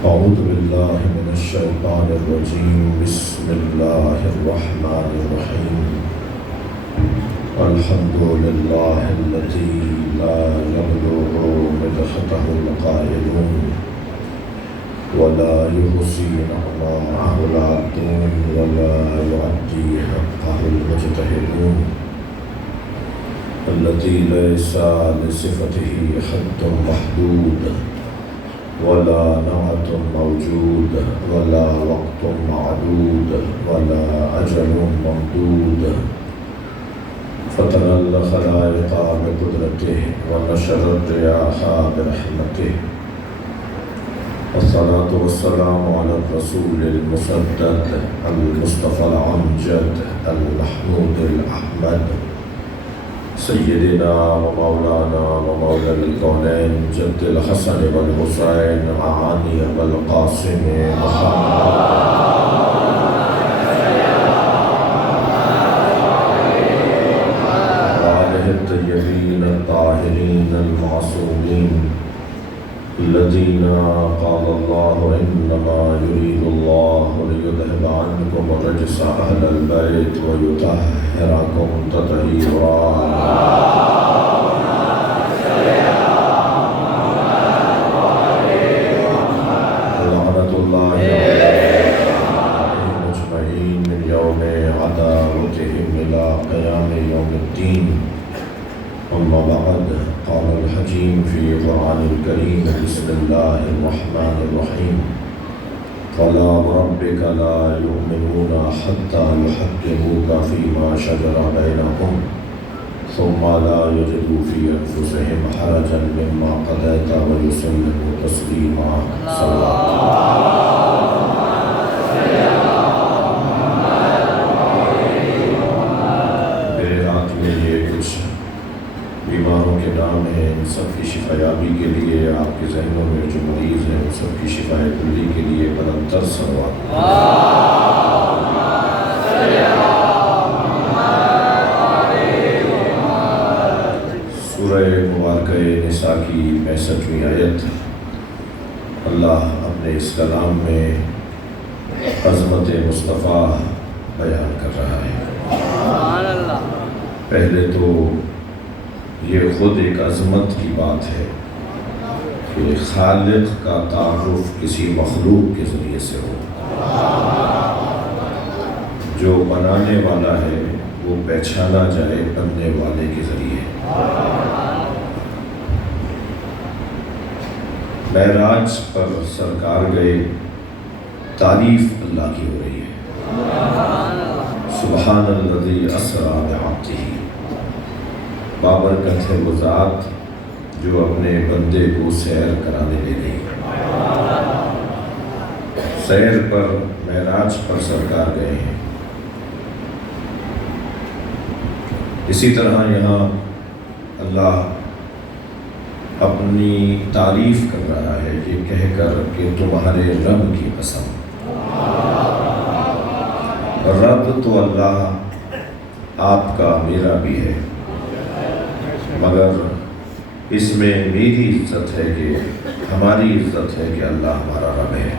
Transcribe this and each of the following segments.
أعوذ بالله من الشيطان الرجيم بسم الله الرحمن الرحيم الحمد لله الذي لا يبلغ مدحته القائلون ولا يحصي نعماءه العابدون ولا يعدي حقه المجتهدون الذي ليس لصفته حد محدود ولا نعت موجود ولا وقت معدود ولا أجل ممدود فترى الخلائق بقدرته ونشر الرياح برحمته والصلاة والسلام على الرسول المسدد المصطفى الأمجد المحمود الأحمد سيدنا ومولانا ومولى الكونين جد الحسن والحسين معاني والقاسم محمد وآله الطيبين الطاهرين المعصومين الذين قال الله إنما يريد الله ليذهب عنكم الرجس أهل البيت ويطهركم تطهيرا لعنة الله عليهم أجمعين من يوم عداوتهم إلى قيام يوم الدين. أما بعد قال الحكيم في القرآن الكريم بسم الله الرحمن الرحيم فلا وربك لا يؤمنون حتى يحكموك فيما شجر بينهم ثم لا يجدوا في أنفسهم حرجا مما قضيت ويسلموا تسليما. میرے ہاتھ میں یہ کچھ بیماروں کے نام ہیں، ان سب کی شفایابی کے لیے آپ کے ذہنوں میں جو مریض ہیں ان سب کی شفائے کلی کے لیے قلم تر صلوات. سورہ مبارکہ نساء کی 65ویں آیت. اللہ اپنے اس کلام میں عظمت مصطفیٰ بیان کر رہا ہے. پہلے تو یہ خود ایک عظمت کی بات ہے کہ خالق کا تعارف کسی مخلوق کے ذریعے سے ہو. جو بنانے والا ہے وہ پہچانا جائے بننے والے کے ذریعے. معراج پر سرکار گئے، تعریف اللہ کی ہو رہی ہے. سبحان الذی اسریٰ بعبدہ، بابرکت ہے وہ ذات جو اپنے بندے کو سیر کرانے لے گئی. سیر پر معراج پر سرکار گئے ہیں. اسی طرح یہاں اللہ اپنی تعریف کر رہا ہے یہ کہہ کر کہ تمہارے رب کی قسم. رب تو اللہ آپ کا میرا بھی ہے، مگر اس میں میری عزت ہے کہ ہماری عزت ہے کہ اللہ ہمارا رب ہے.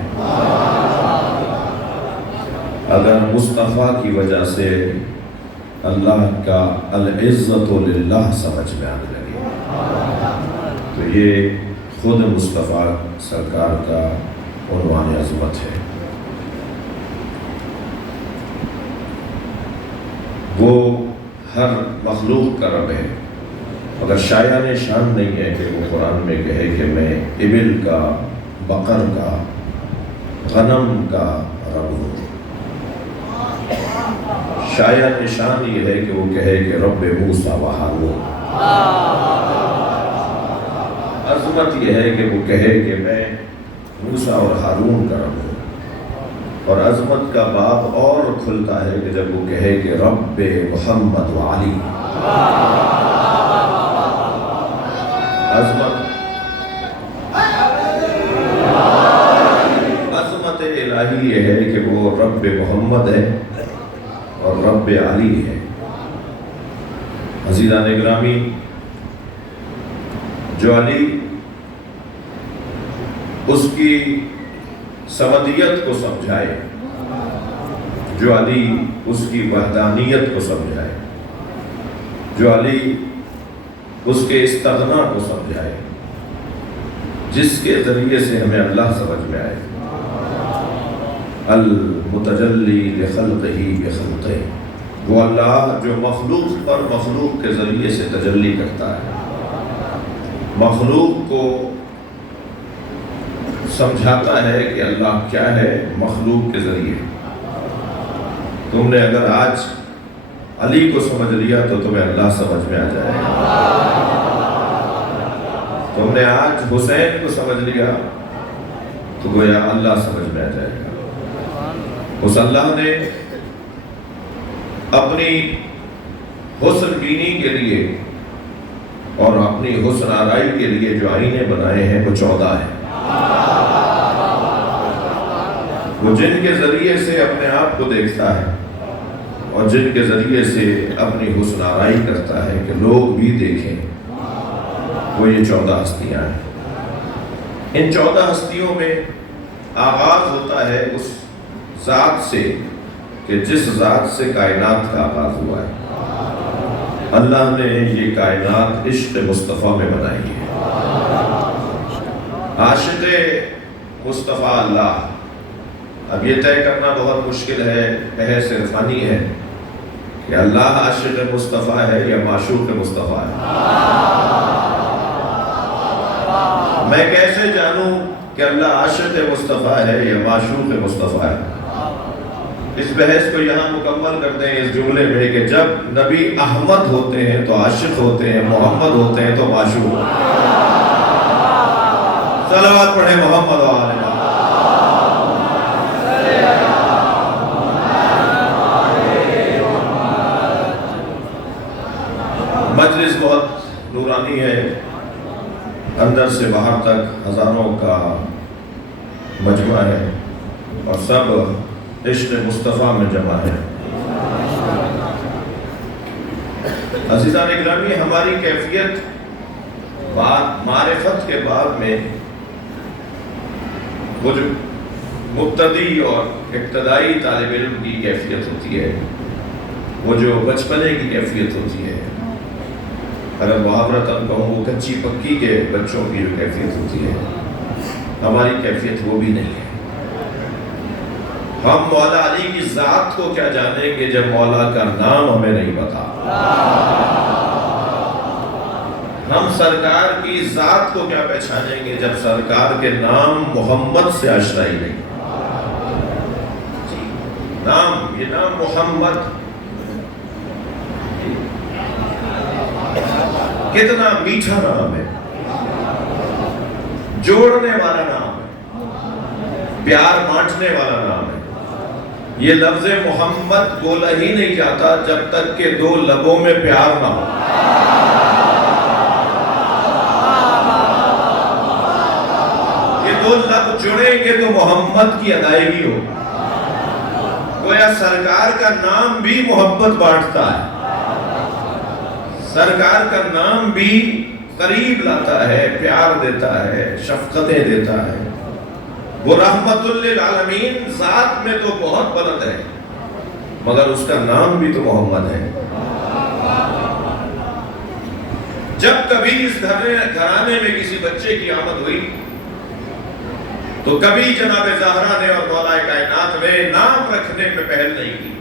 اگر مصطفیٰ کی وجہ سے اللہ کا العزت للہ سمجھ میں آنے لگے تو یہ خود مصطفیٰ سرکار کا عنوان عظمت ہے. وہ ہر مخلوق کا رب ہے، مگر شایان شان نہیں ہے کہ وہ قرآن میں کہے کہ میں ابل کا، بقر کا، غنم کا رب ہوں. شایان شان یہ ہے کہ وہ کہے کہ رب موسیٰ و ہارون. عظمت یہ ہے کہ وہ کہے کہ میں موسیٰ اور ہارون کا رب ہوں. اور عظمت کا باب اور کھلتا ہے کہ جب وہ کہے کہ رب محمد و علی. عظمت الہی یہ ہے کہ وہ رب محمد ہے اور رب علی ہے. عزیزان گرامی، جو علی اس کی سمدیت کو سمجھائے، جو علی اس کی وحدانیت کو سمجھائے، جو علی اس کے استغنا کو سمجھائے، جس کے ذریعے سے ہمیں اللہ سمجھ میں آئے۔ المتجلی لخلقہ بخلقہ، وہ اللہ جو مخلوق پر مخلوق کے ذریعے سے تجلی کرتا ہے، مخلوق کو سمجھاتا ہے کہ اللہ کیا ہے مخلوق کے ذریعے۔ تم نے اگر آج علی کو سمجھ لیا تو تمہیں اللہ سمجھ میں آ جائے گا۔ تم نے آج حسین کو سمجھ لیا تو گویا اللہ سمجھ میں آ جائے گا۔ اس اللہ نے اپنی حسن بینی کے لیے اور اپنی حسن آرائی کے لیے جو آئینے بنائے ہیں وہ 14 ہیں۔ وہ جن کے ذریعے سے اپنے آپ کو دیکھتا ہے اور جن کے ذریعے سے اپنی حسن آرائی کرتا ہے کہ لوگ بھی دیکھیں، وہ یہ 14 ہستیاں ہیں۔ ان 14 ہستیوں میں آغاز ہوتا ہے اس ذات سے کہ جس ذات سے کائنات کا آغاز ہوا ہے۔ اللہ نے یہ کائنات عشق مصطفیٰ میں بنائی ہے۔ عاشق مصطفیٰ اللہ، اب یہ طے کرنا بہت مشکل ہے، بحث عرفانی ہے کہ اللہ عاشق مصطفیٰ ہے یا معشوق مصطفیٰ ہے۔ میں کیسے جانوں کہ اللہ عاشق مصطفیٰ ہے یا معشوق مصطفیٰ ہے؟ اس بحث کو یہاں مکمل کرتے ہیں اس جملے میں کہ جب نبی احمد ہوتے ہیں تو عاشق ہوتے ہیں، محمد ہوتے ہیں تو معشوق۔ صلوات پڑھیں محمد و آل محمد۔ مجلس بہت نورانی ہے، اندر سے باہر تک ہزاروں کا مجمع ہے اور سب عشق مصطفیٰ میں جمع ہے۔ عزیزان اکرامی، ہماری کیفیت معرفت کے باب میں وہ جو مبتدی اور ابتدائی طالب علم کی کیفیت ہوتی ہے، وہ جو بچپنے کی کیفیت ہوتی ہے، اگر محاورتاً کہوں وہ کچی پکی کے بچوں کی جو کیفیت ہوتی ہے، ہماری کیفیت وہ بھی نہیں ہے۔ ہم مولا علی کی ذات کو کیا جانیں گے جب مولا کا نام ہمیں نہیں پتا؟ ہم سرکار کی ذات کو کیا پہچانیں گے جب سرکار کے نام محمد سے آشنا ہی نہیں؟ نام، یہ نام محمد کتنا میٹھا نام ہے، جوڑنے والا نام ہے، پیار بانٹنے والا نام ہے۔ یہ لفظ محمد بولا ہی نہیں جاتا جب تک کہ دو لبوں میں پیار نہ ہو۔ یہ دو لب جڑیں گے تو محمد کی ادائیگی ہو۔ گویا سرکار کا نام بھی محبت بانٹتا ہے، سرکار کا نام بھی قریب لاتا ہے، پیار دیتا ہے، شفقتیں دیتا ہے۔ وہ رحمت للعالمین ذات میں تو بہت بلند ہے، مگر اس کا نام بھی تو محمد ہے۔ جب کبھی اس گھرانے میں کسی بچے کی آمد ہوئی تو کبھی جناب زہرا نے اور مولا کائنات نے نام رکھنے میں پہل نہیں کی،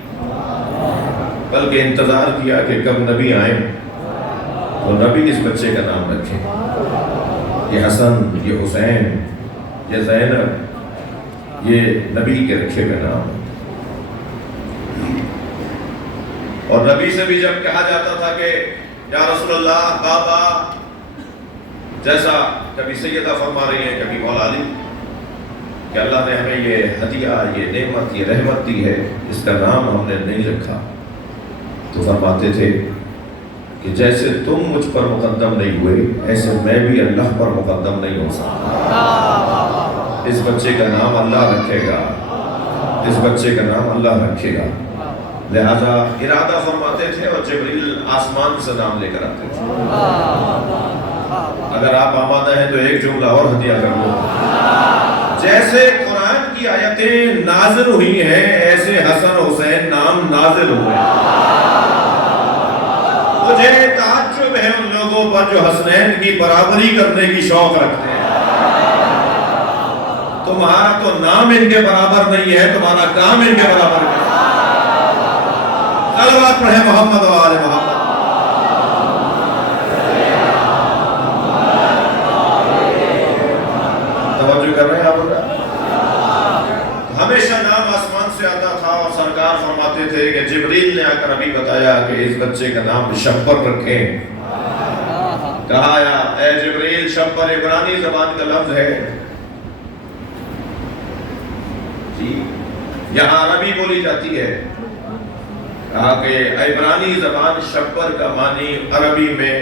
بلکہ انتظار کیا کہ کب نبی آئیں تو نبی اس بچے کا نام رکھے۔ یہ حسن، یہ حسین، یہ زینب، یہ نبی کے رکھے ہوئے نام۔ اور نبی سے بھی جب کہا جاتا تھا کہ یا رسول اللہ بابا، جیسا کبھی سیدہ فرما رہی ہیں، کبھی مولا علی، کہ اللہ نے ہمیں یہ ہدیہ، یہ نعمت، یہ رحمت دی ہے، اس کا نام ہم نے نہیں رکھا، تو فرماتے تھے کہ جیسے تم مجھ پر مقدم نہیں ہوئے ایسے میں بھی اللہ پر مقدم نہیں ہو سکتا۔ اس بچے کا نام اللہ رکھے گا، اس بچے کا نام اللہ رکھے گا۔ لہذا ارادہ فرماتے تھے اور جبریل آسمان سے نام لے کر آتے تھے۔ اگر آپ آمادہ ہیں تو ایک جملہ اور ہدیہ کر لو۔ جیسے قرآن کی کی آیتیں نازل ہوئی ہیں ایسے حسن حسین نام نازل ہوئے ہیں۔ مجھے تعجب ہے ان لوگوں پر جو حسنین کی برابری کرنے کی شوق رکھتے ہیں۔ تمہارا تو نام ان کے برابر نہیں ہے، تمہارا کام ان کے برابر ہے۔ صلوات پڑھیں محمد و آل محمد۔ توجہ کر رہے ہیں آپ؟ ہمیشہ نام آسمان سے آتا تھا اور سرکار فرماتے تھے کہ جبریل نے آ کر ابھی بتایا کہ اس بچے کا نام شبر رکھیں۔ کہا اے جبریل، شبر عبرانی زبان کا لفظ ہے جی، یہاں عربی بولی جاتی ہے۔ کہا کہ عبرانی زبان شبر کا معنی عربی میں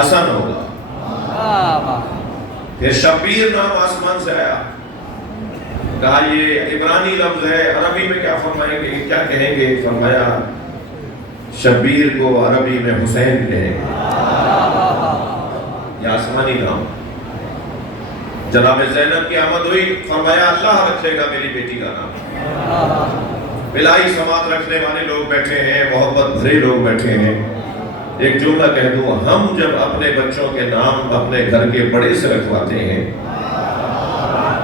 حسن ہوگا۔ پھر شبیر نام آسمان سے آیا۔ کہا یہ عبرانی لفظ ہے، عربی میں کیا فرمائیں گے، کیا کہیں گے؟ فرمایا شبیر کو عربی میں حسین کہیں گے۔ یہ آسمانی نام۔ جناب زینب کی آمد ہوئی، فرمایا اللہ رکھے گا میری بیٹی کا نام۔ بلائی سماعت رکھنے والے لوگ بیٹھے ہیں، محبت بھرے لوگ بیٹھے ہیں۔ ایک جملہ کہہ دوں، ہم جب اپنے بچوں کے نام اپنے گھر کے بڑے سے رکھواتے ہیں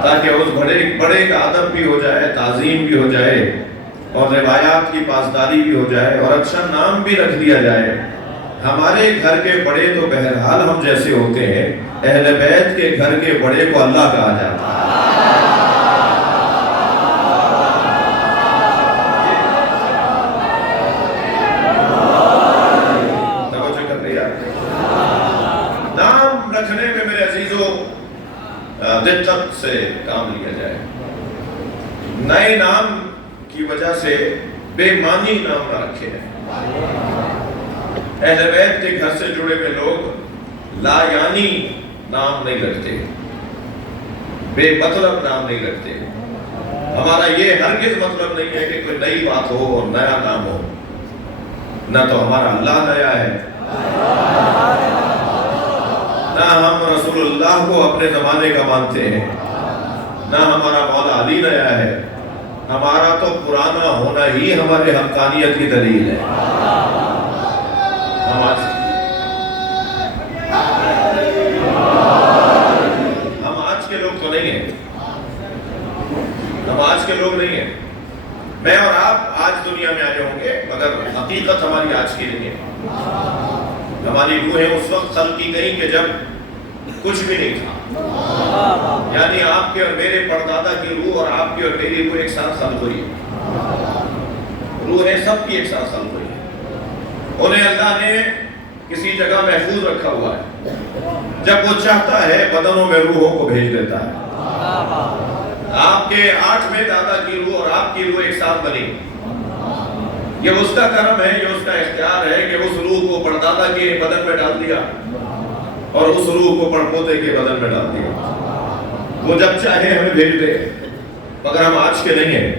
تاکہ اس بڑے کا ادب بھی ہو جائے، تعظیم بھی ہو جائے اور روایات کی پاسداری بھی ہو جائے اور اچھا نام بھی رکھ دیا جائے۔ ہمارے گھر کے بڑے تو بہرحال ہم جیسے ہوتے ہیں، اہل بیت کے گھر کے بڑے کو اللہ کہا جاتا ہے۔ دقت سے کام لیا جائے، نئے نام کی وجہ سے بے معنی نام نہ رکھے جائیں۔ اہل بیت کے گھر سے جڑے ہوئے لوگ لا یعنی نام نہیں رکھتے، بے مطلب نام نہیں رکھتے۔ ہمارا یہ ہرگز مطلب نہیں ہے کہ کوئی نئی بات ہو اور نیا نام ہو، نہ تو ہمارا اللہ نیا ہے، نہ ہم رسول اللہ کو اپنے زمانے کا مانتے ہیں، نہ ہمارا مولا علی نیا ہے۔ ہمارا تو پرانا ہونا ہی ہمارے حقانیت کی دلیل ہے۔ ہم آج کے لوگ تو نہیں ہیں، ہم آج کے لوگ نہیں ہیں۔ میں اور آپ آج دنیا میں آئے ہوں گے مگر حقیقت ہماری آج کی نہیں ہے۔ ہماری روحیں اس وقت خلق کی گئی کہ جب کچھ بھی نہیں تھا، یعنی آپ کے اور میرے پردادا کی روح اور آپ کی اور میری روح ایک ساتھ خلق ہوئی، روحیں سب کی ایک ساتھ خلق ہوئی۔ انہیں اللہ نے کسی جگہ محفوظ رکھا ہوا ہے، جب وہ چاہتا ہے بدنوں میں روحوں کو بھیج دیتا ہے۔ آپ کے 8ویں دادا کی روح اور آپ کی روح ایک ساتھ بنی، یہ اس کا کرم ہے، یہ اس کا اختیار ہے کہ اس روح کو پردادا کے بدن میں ڈال دیا اور اس روح کو پڑپوتے کے بدن میں ڈال دیا۔ وہ جب چاہے ہمیں بھیج دے، مگر ہم آج کے نہیں ہیں۔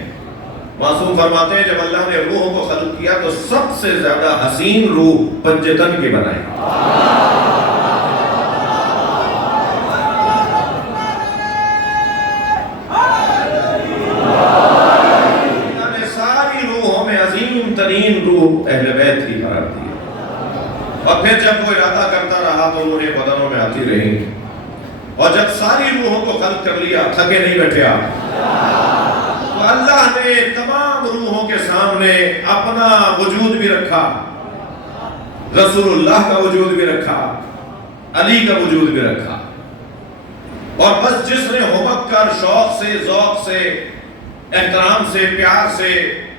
معصوم فرماتے ہیں جب اللہ نے روحوں کو خلق کیا تو سب سے زیادہ حسین روح پنجتن کی بنائی۔ ترین روح اہل بیت کی قرار دی، اور پھر جب وہ ارادہ کرتا رہا تو انہیں بدنوں میں آتی رہی، اور جب ساری روحوں کو خلق کر لیا تھکے نہیں بیٹھے آپ، تو اللہ نے تمام روحوں کے سامنے اپنا وجود بھی رکھا، رسول اللہ کا وجود بھی رکھا، علی کا وجود بھی رکھا، اور بس جس نے ہومک کر شوق سے، ذوق سے، احترام سے، پیار سے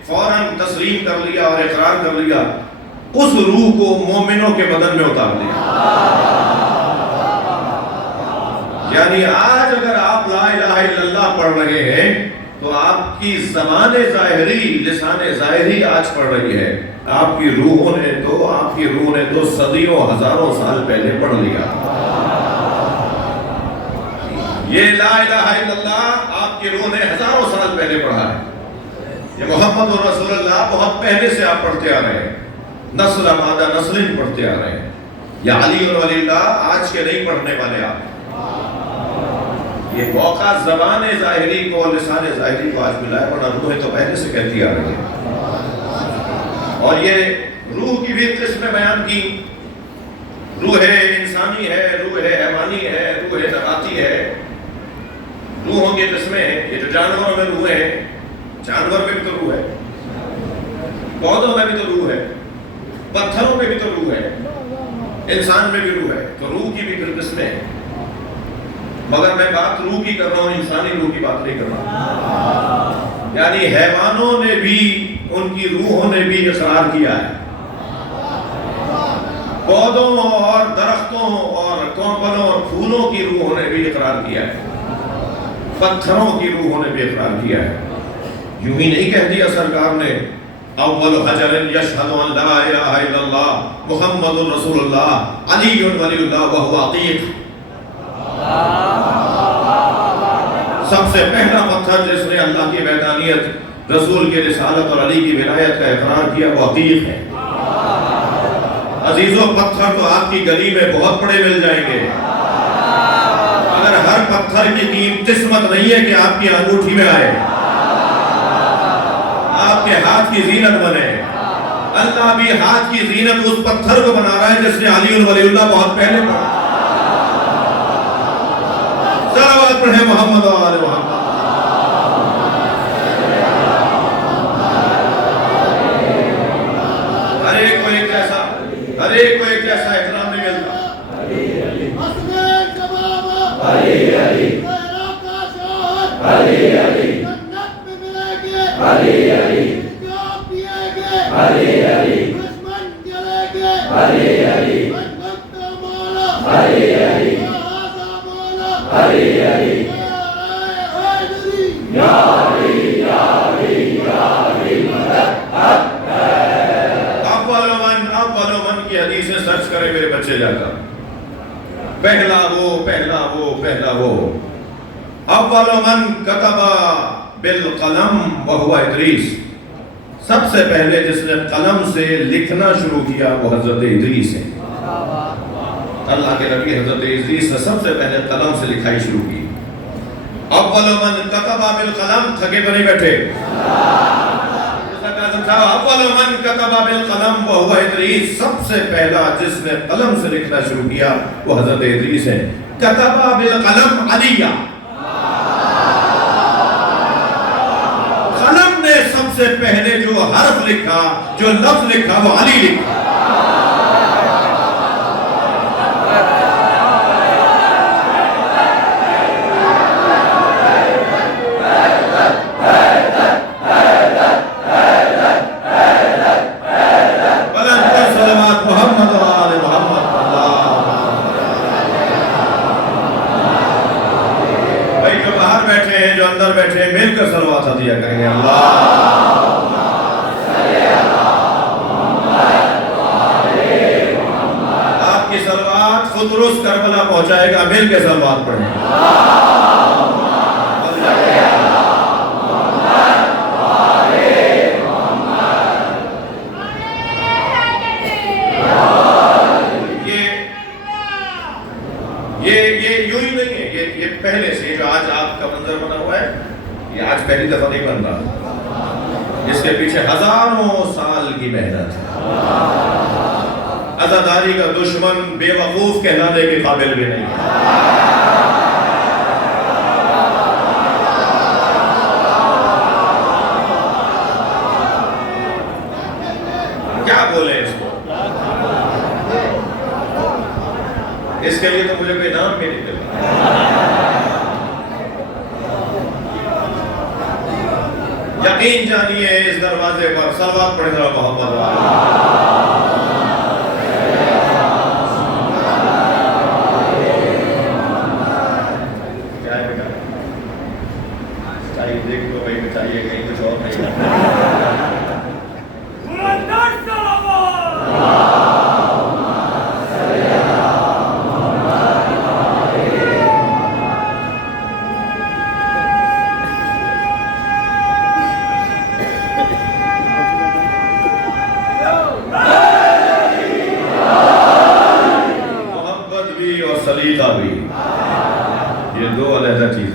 فوراً تسلیم کر لیا اور اقرار کر لیا، اس روح کو مومنوں کے بدن میں اتار دیا۔ یعنی آج اگر آپ لا الہ الا اللہ پڑھ رہے ہیں تو آپ کی زبان ظاہری، لسان ظاہری آج پڑھ رہی ہے، آپ کی روح نے تو صدیوں ہزاروں سال پہلے پڑھ لیا۔ یہ لا الہ الا اللہ آپ کی روح نے ہزاروں سال پہلے پڑھا ہے۔ یہ محمد رسول اللہ بہت پہلے سے آپ پڑھتے آ رہے ہیں، نسل آمادہ نسلیں پڑھتے آ رہے ہیں۔ یا علی اور ولی اللہ آج کے نہیں پڑھنے والے آپ، یہ موقع زبان ظاہری کو اور لسان ظاہری کو آج ملا ہے، ورنہ روح تو پہلے سے کہتی آ رہی ہے۔ اور یہ روح کی بھی قسمیں بیان کی، روح انسانی ہے، روح حیوانی ہے، روح نباتی ہے۔ روحوں کی قسمیں ہیں، یہ جو جانوروں میں روح ہے، جانور میں بھی تو روح ہے، پودوں میں بھی تو روح ہے، پتھروں میں بھی تو روح ہے، انسان میں بھی روح ہے، تو روح کی بھی پھر قسمیں ہیں۔ مگر میں بات روح کی کر رہا ہوں، انسانی روح کی بات نہیں کر رہا، یعنی حیوانوں نے بھی، ان کی روحوں نے بھی اقرار کیا ہے، پودوں اور درختوں اور کونپلوں اور پھولوں کی روحوں نے بھی اقرار کیا ہے، پتھروں کی روحوں نے بھی اقرار کیا ہے۔ یوں ہی نہیں کہہ دیا سرکار نے اول حجر یشہد ان لا الہ الا اللہ محمد رسول اللہ علی ولی اللہ وہو عتیق۔ سب سے پہلا پتھر جس نے اللہ کی وحدانیت، رسول کی رسالت اور علی کی ولایت کا اقرار کیا وہ عتیق ہے۔ عزیزوں پتھر تو آپ کی گلی میں بہت بڑے مل جائیں گے، مگر ہر پتھر کی قسمت نہیں ہے کہ آپ کی انگوٹھی میں آئے، آپ کے ہاتھ کی زینت بنے۔ اللہ بھی ہاتھ کی زینت اس پتھر کو بنا رہا ہے جس نے علی ولی اللہ بہت پہلے پڑھا۔ صلوات پڑھیں محمد و آل محمد۔ ہر ایک کو ایک جیسا، ہر ایک کو ایک جیسا احترام نہیں ملتا۔ علی علی علی علی علی علی علی علی علی علی علی علی علی علی یا علی یا علی یا علی اول من کی حدیثیں سرچ کریں میرے بچے جا کر، پہلا وہ اول من کتب بالقلم وہو ادریس، سب سے پہلے جس نے قلم سے لکھنا شروع کیا وہ حضرت ادریس ہے۔ اللہ کے نبی حضرت ادریس نے سب سے پہلے قلم سے لکھائی شروع کی۔ اول من کتب بالقلم، تھکے تو نہیں بیٹھے، اول من کتب بالقلم وہو ادریس، سب سے پہلا جس نے قلم سے لکھنا شروع کیا وہ حضرت ادریس ہے۔ کتب بالقلم علیہ، قلم نے سب سے پہلے جو حرف لکھا، جو لفظ لکھا وہ علی لکھا۔ مل کر صلوات عطیہ کریں گے۔ اللہ آپ کی صلوات خودروس کربلا پہنچائے گا، مل کے صلوات پڑھیں۔ یہ یوں ہی نہیں ہے، یہ پہلے سے جو آج آپ کا منظر بنا ہوا ہے یہ آج پہلی دفعہ نہیں بن رہا، اس کے پیچھے ہزاروں سال کی محنت ہے۔ عزاداری کا دشمن بے وقوف کہلانے کے قابل بھی نہیں ہے۔ کیا بولیں اس کو؟ اس کے لیے تو مجھے کوئی نام بھی نہیں ملتا۔ یقین جانیے اس دروازے پر صلوات پڑھیں ذرا محمد کیا ہے بیٹا؟ چاہیے دیکھ لو بھائی، بچائیے کہیں کچھ اور نہیں سلیقہ بھی، یہ دو علیحدہ چیز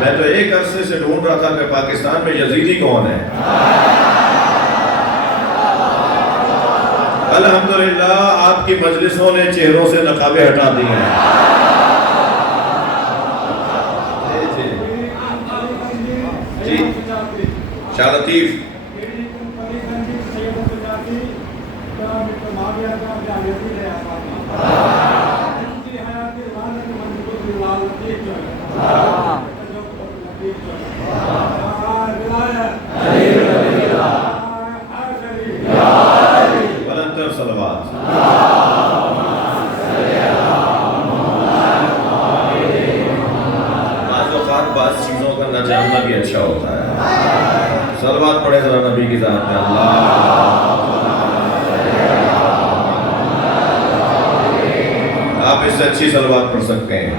میں تو ایک عرصے سے ڈھونڈ رہا تھا کہ پاکستان میں یزیدی کون ہے. الحمدللہ آپ کی مجلسوں نے چہروں سے نقابیں ہٹا دی ہیں. جی شاہ لطیف بلندر صلوات. بعض اوقات بعض چیزوں کا نہ جاننا بھی اچھا ہوتا ہے. صلوات پڑھے ذرا نبی کی ذات میں. اللہ آپ اس سے اچھی صلوات پڑھ سکتے ہیں.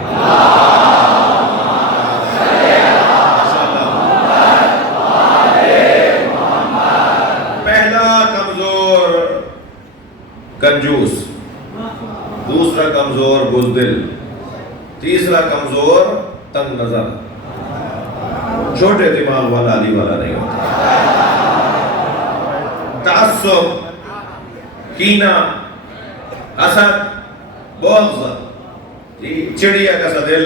پہلا کمزور کنجوس، دوسرا کمزور بزدل، تیسرا کمزور تنگ نظر. چھوٹے دماغ والا علی والا نہیں ہوتا. تعصب، کینہ، حسد، بغض، چڑیا کا سا دل،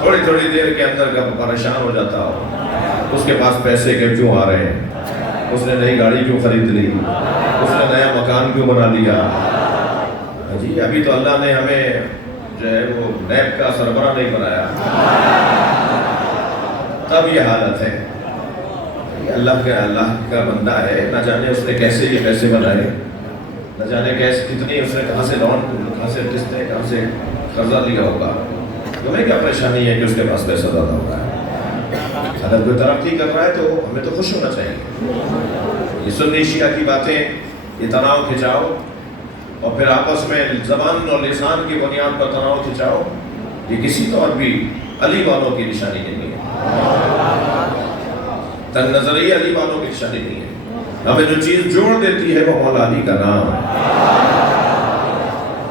تھوڑی تھوڑی دیر کے اندر کا پریشان ہو جاتا ہو. اس کے پاس پیسے کیوں آ رہے ہیں، اس نے نئی گاڑی کیوں خرید لی، اس نے نیا مکان کیوں بنا لیا. جی ابھی تو اللہ نے ہمیں جو ہے وہ نیب کا سربراہ نہیں بنایا، تب یہ حالت ہے. اللہ کا بندہ ہے، نہ جانے اس نے کیسے یہ پیسے بنائے، نہ جانے کیسے کتنی اس نے کہاں سے لون، کہاں سے قسط ہے، کہاں سے قرضہ لیا ہوگا. تمہیں کیا پریشانی ہے کہ اس کے پاس پیسہ زیادہ ہوگا. اگر کوئی ترقی کر رہا ہے تو ہمیں تو خوش ہونا چاہیے. یہ سنی شیعہ کی باتیں، یہ تناؤ کھچاؤ اور پھر آپس میں زبان اور لسان کی بنیاد پر تناؤ کھچاؤ، یہ کسی طور بھی علی والوں کی نشانی نہیں ہے. تنگ نظری علی والوں کی نشانی نہیں ہے. ہمیں جو چیز جوڑ دیتی ہے وہ مولا علی کا نام ہے.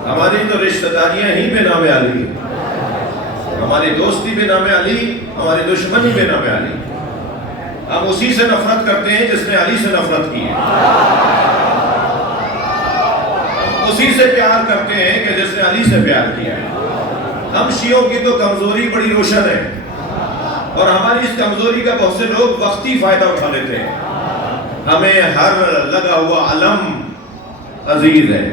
ہماری تو رشتہ داریاں ہی بے نام علی، ہماری دوستی بے نام علی، ہماری دشمنی بے نام علی. ہم اسی سے نفرت کرتے ہیں جس نے علی سے نفرت کی ہے. ہم اسی سے پیار کرتے ہیں کہ جس نے علی سے پیار کیا ہے. ہم شیعوں کی تو کمزوری بڑی روشن ہے، اور ہماری اس کمزوری کا بہت سے لوگ وقتی فائدہ اٹھا لیتے ہیں. ہمیں ہر لگا ہوا علم عزیز ہے.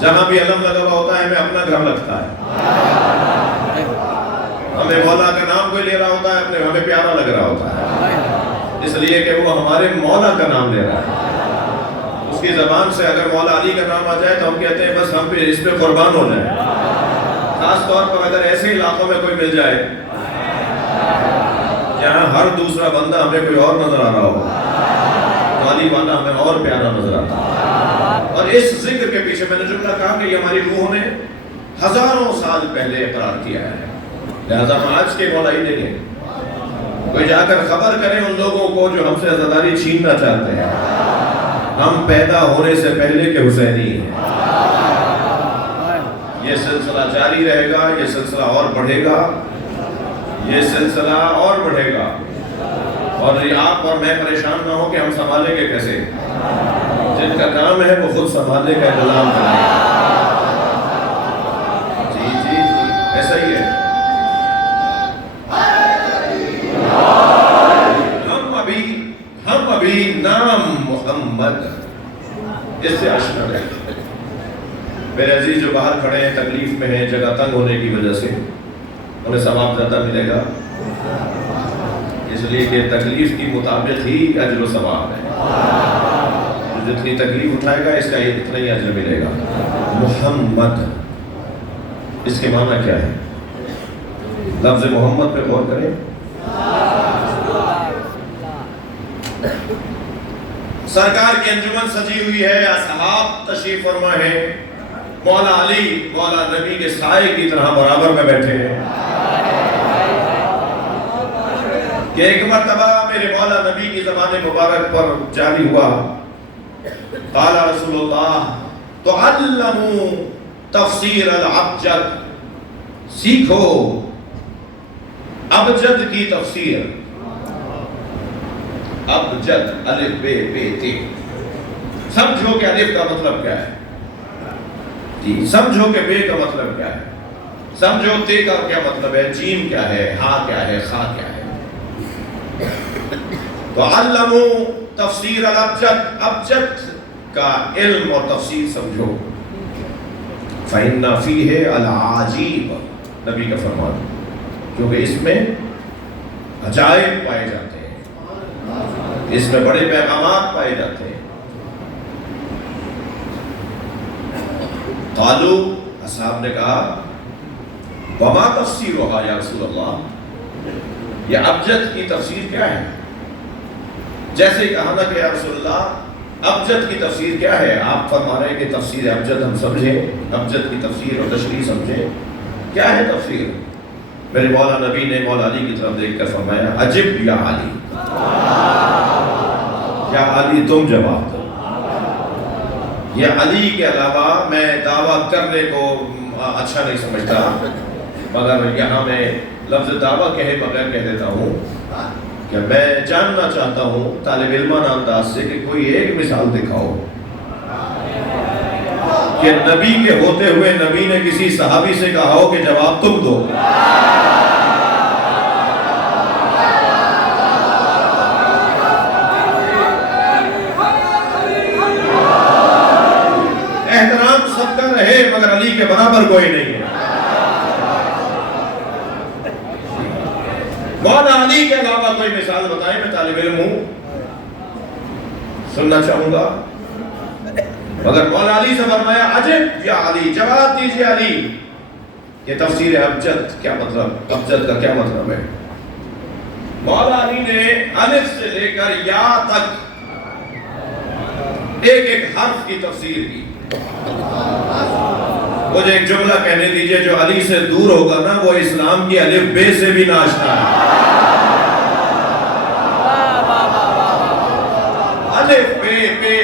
جہاں بھی علم لگا ہوا ہوتا ہے ہمیں اپنا گھر لگتا ہے. ہمیں مولا کا نام کوئی لے رہا ہوتا ہے ہمیں پیارا لگ رہا ہوتا ہے، اس لیے کہ وہ ہمارے مولا کا نام لے رہا ہے. اس کی زبان سے اگر مولا علی کا نام آ جائے تو ہم کہتے ہیں بس ہم پہ اس پہ قربان ہو جائیں. خاص طور پر اگر ایسے علاقوں میں کوئی مل جائے جہاں ہر دوسرا بندہ ہمیں کوئی اور نظر آ رہا ہو تو علی والا ہمیں اور پیارا نظر آتا ہے. اور اس ذکر کے پیچھے میں نے جملہ کہا کہ یہ ہماری روح نے ہزاروں سال پہلے اقرار کیا ہے، لہذا ہم آج کے مولا ہی نہیں ہیں. کوئی جا کر خبر کرے ان لوگوں کو جو ہم سے عزاداری چھیننا چاہتے ہیں، ہم پیدا ہونے سے پہلے کے حسینی ہیں. یہ سلسلہ جاری رہے گا، یہ سلسلہ اور بڑھے گا، یہ سلسلہ اور بڑھے گا. اور آپ اور میں پریشان نہ ہو کہ ہم سنبھالیں گے کیسے. جن کا کام ہے وہ خود سنبھالنے کا انتظام کریں. جی جی جی ایسا ہی ہے. ہم ابھی نام محمد اس سے آشنا رہے. میرے عزیز جو باہر کھڑے ہیں تکلیف میں ہیں، جگہ تنگ ہونے کی وجہ سے انہیں ثواب زیادہ ملے گا، اس لیے کہ تکلیف کی مطابق ہی اجر و ثواب ہے. جتنی تکلیف اٹھائے گا اس کا اتنا ہی اجر ملے گا. محمد اس کے معنی کیا ہے؟ لفظ محمد پہ غور کریں. سرکار کی انجمن سجی ہوئی ہے، اصحاب تشریف فرما ہے، مولا علی مولا نبی کے سائے کی طرح برابر میں بیٹھے ہیں. کہ ایک مرتبہ میرے مولا نبی کی زبان مبارک پر جاری ہوا، قال رسول اللہ تعلموا تفسیر الابجد، سیکھو ابجد کی تفسیر. ابجد الف بے بے تے، سمجھو کہ الف کا مطلب کیا ہے جی، سمجھو کہ بے کا مطلب کیا ہے، سمجھو تے کا کیا مطلب ہے، جیم کیا ہے، ہا کیا ہے، خا کیا ہے. تو علمو تفسیر الابجد، ابجد کا علم اور تفسیر سمجھو. فَإِنَّ فِيهِ الْعَاجِيبَ، نبی کا فرمان، کیونکہ اس میں عجائب پائے جاتے ہیں، اس میں بڑے پیغامات پائے جاتے ہیں. قالو، اصحاب نے کہا وما تفسیرها یا رسول اللہ، یہ ابجد کی تفسیر کیا ہے؟ جیسے کہا نا کہ یا رسول اللہ ابجد کی تفسیر کیا ہے، آپ فرما رہے ہیں کہ تفسیر ابجد ہم سمجھیں، ابجد کی تفسیر اور تشریح سمجھیں، کیا ہے تفسیر؟ میرے مولا نبی نے مولا علی کی طرف دیکھ کر فرمایا عجب یا علی، یا علی تم جواب دو. یہ علی کے علاوہ میں دعویٰ کرنے کو اچھا نہیں سمجھتا، مگر یہاں میں لفظ دعویٰ کہے بغیر کہہ دیتا ہوں کہ میں جاننا چاہتا ہوں طالب علمانہ انداز سے کہ کوئی ایک مثال دکھاؤ کہ نبی کے ہوتے ہوئے نبی نے کسی صحابی سے کہا ہو کہ جواب تم دو. احترام سب کا رہے مگر علی کے برابر کوئی نہیں ہے. مولا علی کے علاوہ کوئی مثال بتائیں، میں طالب علم ہوں، سننا چاہوں گا. مگر مولا علی سے فرمایا عجب یا علی، جواب دیجئے علی. یہ تفسیر ابجد کیا مطلب، ابجد کا کیا مطلب ہے؟ مولا علی نے الف سے لے کر یا تک ایک ایک حرف کی تفسیر کی. مجھے ایک جملہ کہنے دیجئے، جو علی سے دور ہوگا نا وہ اسلام کی الف بے سے بھی ناشنا ہے. الف بے بے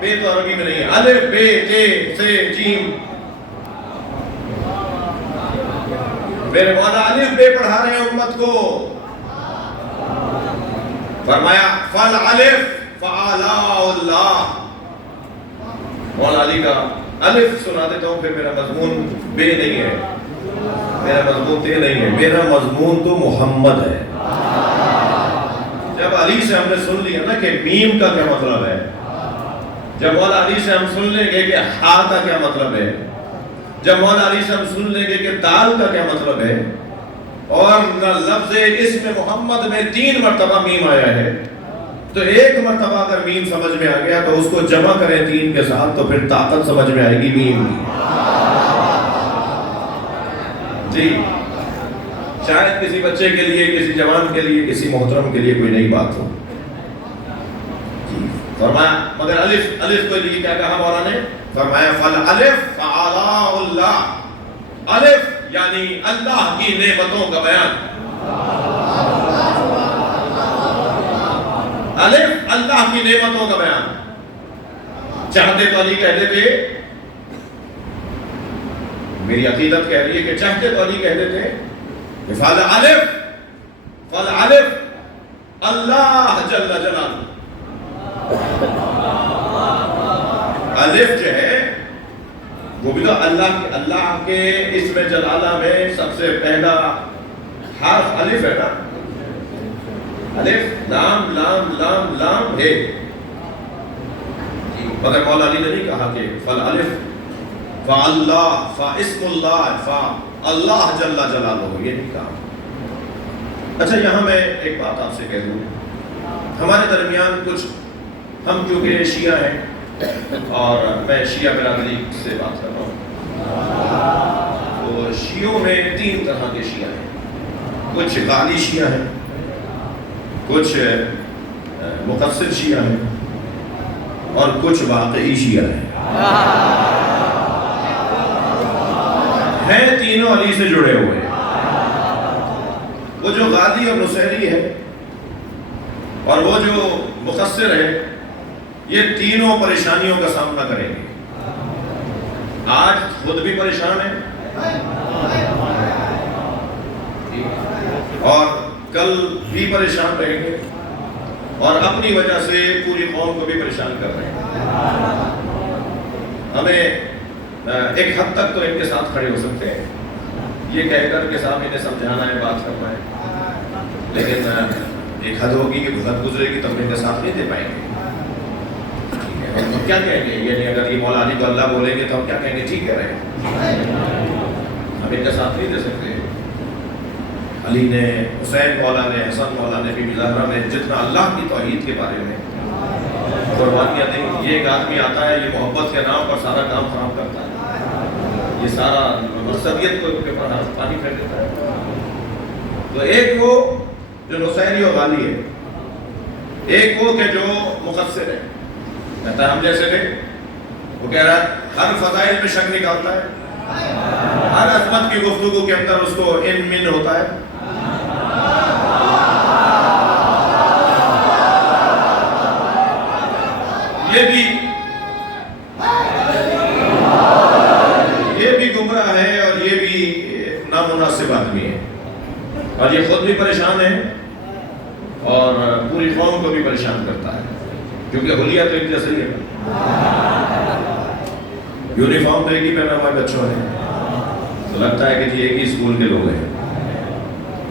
بے تو عربی میں نہیں ہے، الف بے تے سے جیم. میرے مولا الف بے پڑھا رہے ہیں امت کو. فرمایا فل الف فعلا اللہ. مولا علی کا الف سنا دیتا ہوں، پھر میرا مضمون بے نہیں ہے، میرا مضمون تے نہیں ہے، میرا مضمون تو محمد ہے. جب علی سے ہم نے سن لیا نا کہ میم کا کیا مطلب ہے، جب مولا علی سے ہم سن لیں گے کہ ہا کا کیا مطلب ہے، جب مولا علی سے ہم سن لیں گے کہ دال کا کیا مطلب ہے، اور لفظ اسم محمد میں 3 مرتبہ میم آیا ہے، تو ایک مرتبہ اگر میم سمجھ میں آ گیا تو اس کو جمع کریں 3 کے ساتھ تو پھر طاقت سمجھ میں آئے گی میم جی. شاید کسی بچے کے لیے، کسی جوان کے لیے، کسی محترم کے لیے کوئی نئی بات ہو جی. فرمایا مگر الف، الف کے لیے کیا کہا مولا نے؟ فرمایا فل الف فعلا اللہ. الف یعنی اللہ کی نعمتوں کا بیان. الف اللہ کی نعمتوں کا بیان. چاہتے تو علی کہتے تھے، میری عقیدت کہہ رہی ہے کہ چاہتے تو علی کہتے تھے کہ فل الف اللہ جل جلالہ. الف جو ہے وہ بھی تو اللہ کے اسم جلالہ میں سب سے پہلا حرف الف ہے نا. الف لام لام لام لام ہے. مگر مولا علی نے نہیں کہا کہ فل الف فاللہ فاسم اللہ فاللہ جل جلالہ، یہ نہیں کہا. اچھا یہاں میں ایک بات آپ سے کہہ دوں، ہمارے درمیان کچھ، ہم کیونکہ شیعہ ہیں اور میں شیعہ برادری سے بات کر رہا ہوں، تو شیعوں میں 3 طرح کے شیعہ ہیں. کچھ غالی شیعہ ہیں، کچھ مقصد شیعہ ہیں، اور کچھ واقعی شیعہ ہیں تینوں علی سے جڑے ہوئے. وہ جو غادی اور نصیری ہے اور وہ جو مقصر ہے، یہ تینوں پریشانیوں کا سامنا کریں گے. آج خود بھی پریشان ہیں اور کل بھی پریشان رہیں گے، اور اپنی وجہ سے پوری قوم کو بھی پریشان کر رہے ہیں۔ ہمیں ایک حد تک تو ان کے ساتھ کھڑے ہو سکتے ہیں، یہ کہہ کر کہ صاحب انہیں سمجھانا ہے، بات کرنا ہے، لیکن ایک حد ہوگی کہ حد گزرے گی تو ہم ان کے ساتھ نہیں دے پائیں گے۔ ہم کیا کہیں گے؟ یعنی اگر یہ مولا علی کو اللہ بولیں گے تو ہم کیا کہیں گے؟ ٹھیک کہہ رہے ہیں، ہم ان کا ساتھ نہیں دے سکتے۔ علی نے، حسین مولا نے، حسن مولا نے، بی بی زہرا نے جتنا اللہ کی توحید کے بارے میں قربانیاں دیں، یہ ایک آدمی آتا ہے، یہ محبت کے نام پر سارا کام خراب کرتا ہے، یہ سارا مرثدیت کو کے پر پانی پھینک دیتا ہے۔ تو ایک وہ جو نصیری و غالی ہے، ایک وہ کہ جو مقصر ہے، کہتا ہے ہم جیسے تھے، وہ کہہ رہا ہے ہر فضائل میں شک نکالتا ہے، ہر عظمت کی گفتگو کے اندر اس کو ان من ہوتا ہے۔ یہ بھی گمراہ ہے اور یہ بھی نامناسب آدمی ہے، اور یہ خود بھی پریشان ہے اور پوری قوم کو بھی پریشان کرتا ہے، کیونکہ حلیہ تو ایک جیسا ہی ہے، یونیفارم تو ایک ہی پہنا ہوا ہے بچوں نے، تو لگتا ہے کہ جی ایک ہی اسکول کے لوگ ہیں،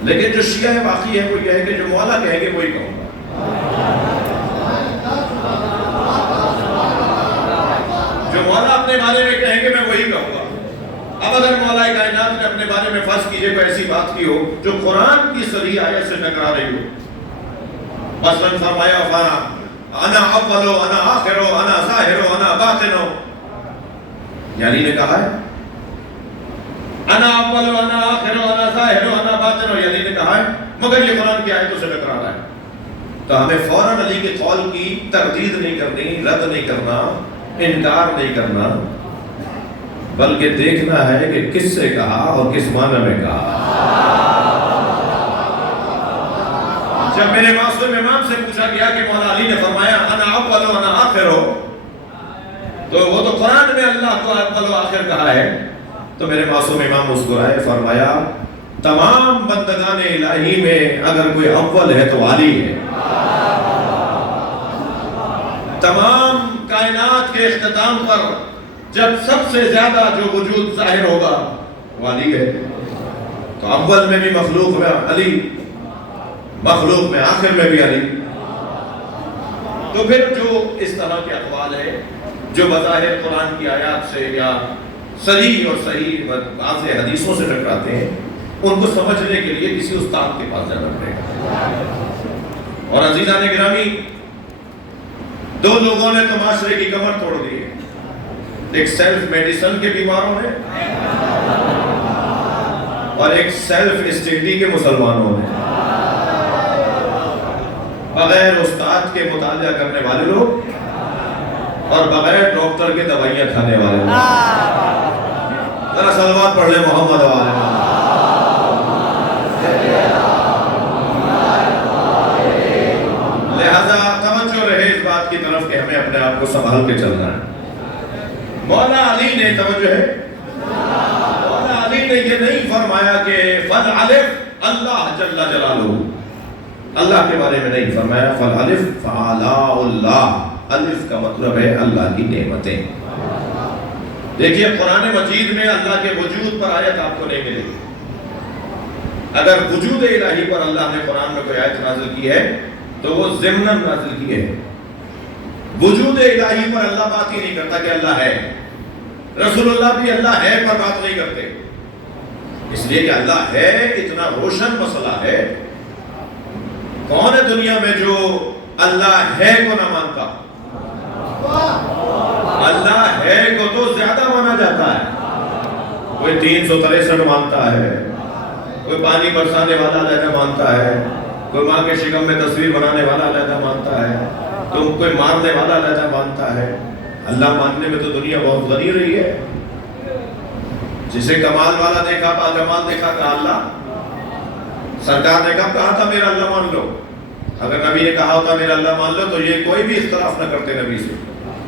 لیکن جو شیعہ ہے باقی ہے وہ یہ ہے کہ جو مولا کہیں گے وہی کہوں گا۔ جو مولا اپنے بارے میں کہیں گے میں وہی کہوں گا۔ اب اگر مولا کائنات نے اپنے بارے میں فرض کیجئے کوئی ایسی بات کی ہو جو قرآن کی صریح آیت سے ٹکرا رہی ہو، مثلاً فرمایا انا اول انا آخر انا ظاہر انا باطن، یعنی نے کہا ہے انا اول انا آخر انا ظاہر انا باطن، یعنی نے کہا ہے، مگر یہ قرآن کی آیتوں سے ٹکرا رہا ہے، تو ہمیں فوراً علی کے قول کی تردید نہیں کرنی، رد نہیں کرنا، انکار نہیں کرنا، بلکہ دیکھنا ہے کہ کس سے کہا اور کس معنی میں کہا۔ جب میرے معصوم امام سے پوچھا گیا کہ مولا علی نے فرمایا انا اول و انا آخر ہو، تو وہ تو قرآن میں اللہ کو اول و آخر کہا ہے، تو میرے معصوم امام مسکرائے، فرمایا تمام بندگان الہی میں اگر کوئی اول ہے تو علی ہے، تمام کائنات کے اختتام پر جب سب سے زیادہ جو وجود ظاہر ہوگا وہ علی ہے، تو اول میں بھی مخلوق میں علی، مخلوق میں آخر میں بھی علی۔ تو پھر جو اس طرح کے اقوال ہے جو بظاہر قرآن کی آیات سے یا صریح اور صحیح واضح حدیثوں سے ٹکراتے ہیں، ان کو سمجھنے کے لیے کسی استاد کے پاس جانا پڑے گا۔ اور عزیزان گرامی، دو لوگوں نے تو معاشرے کی کمر توڑ دی ہے، ایک سیلف میڈیسن کے بیماروں نے اور ایک سیلف اسٹڈی کے مسلمانوں نے، بغیر استاد کے مطالعہ کرنے والے لوگ اور بغیر ڈاکٹر کے دوائیاں کھانے والے لوگ۔ ذرا صلوات پڑھ لیں محمد والے۔ لہذا توجہ رہے اس بات کی طرف کہ ہمیں اپنے آپ کو سنبھال کے چلنا ہے۔ مولا علی نے توجہ ہے، مولا علی نے یہ نہیں فرمایا کہ فالعلف اللہ جل جلالہ، اللہ کے بارے میں نہیں فرمایا فالعلف فعلاء اللہ، الف کا مطلب ہے اللہ کی نعمتیں۔ دیکھیے قرآن مجید میں اللہ کے وجود پر آیت آپ کو نہیں ملے گی۔ اگر وجود الہی پر اللہ نے قرآن میں کوئی آیت نازل کی ہے تو وہ ضمناً نازل کی ہے۔ وجود الہی پر اللہ بات ہی نہیں کرتا کہ اللہ ہے، رسول اللہ بھی اللہ ہے پر بات نہیں کرتے، اس لیے کہ اللہ ہے اتنا روشن مسئلہ ہے۔ کون ہے دنیا میں جو اللہ ہے کو نہ مانتا؟ اللہ ہے کو تو زیادہ مانا جاتا ہے، کوئی 363 مانتا ہے، کوئی پانی برسانے والا علیحدہ مانتا ہے، کوئی ماں کے شکم میں تصویر بنانے والا علیحدہ مانتا ہے، تو کوئی مارنے والا علیحدہ مانتا ہے۔ اللہ ماننے میں تو دنیا بہت غنی رہی ہے، جسے کمال والا دیکھا با کمال دیکھا کہا اللہ۔ سرکار نے کب کہا تھا میرا اللہ مان لو؟ اگر نبی نے کہا ہوتا میرا اللہ مان لو تو یہ کوئی بھی اختلاف نہ کرتے، نبی سے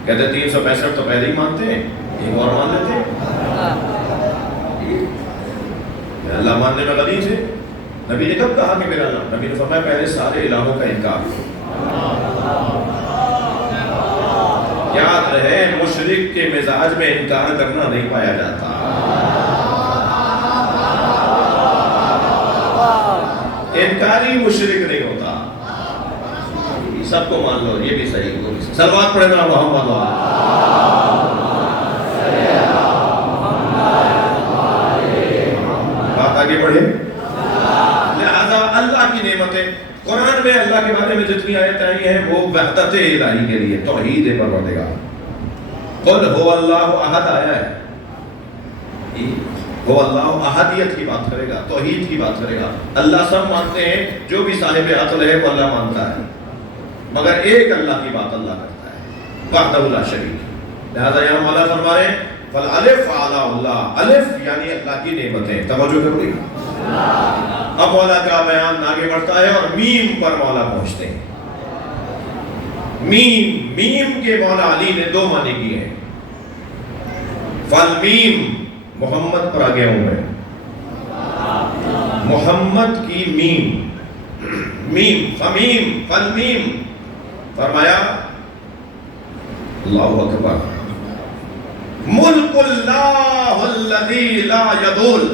کہتے 365 تو پہلے ہی مانتے ہیں، ایک اور مان لیتے ہیں. اللہ ماننے میں غنی تھے. نبی نے کب کہا کہ میرا اللہ؟ نبی نے فرمایا پہلے سارے الہوں کا انکار. یاد رہے مشرک کے مزاج میں انکار کرنا نہیں پایا جاتا. انکاری مشرک نہیں ہوتا. سب کو مان لو یہ بھی صحیح. صلوات پڑھے نا محمد. بات آگے بڑھے. لہذا اللہ کی نعمتیں قرآن میں اللہ کے بارے میں جتنی آیتیں آئی ہیں وہ وحدت الہی کے لیے توحید پروردگار. قل هو اللہ احد آیا ہے. وہ اللہ احدیت کی بات کرے گا, توحید کی بات کرے گا. اللہ سب مانتے ہیں, جو بھی صاحب عقل ہے وہ اللہ مانتا ہے, مگر ایک اللہ کی بات اللہ کرتا ہے وحدہ لا شریک. لہذا یہاں مولا فرما رہے ہیں فالالف علی اللہ. الف یعنی اللہ کی نعمتیں. توجہ کرو. اب مولا کا بیان آگے بڑھتا ہے اور میم پر مولا پہنچتے ہیں. میم کے مولا علی نے دو معنی کیے ہیں. فالمیم محمد پر آگے ہوں میں. محمد کی میم فمیم فالمیم. فرمایا اللہ اکبر ملک اللہ الذی لا یدول.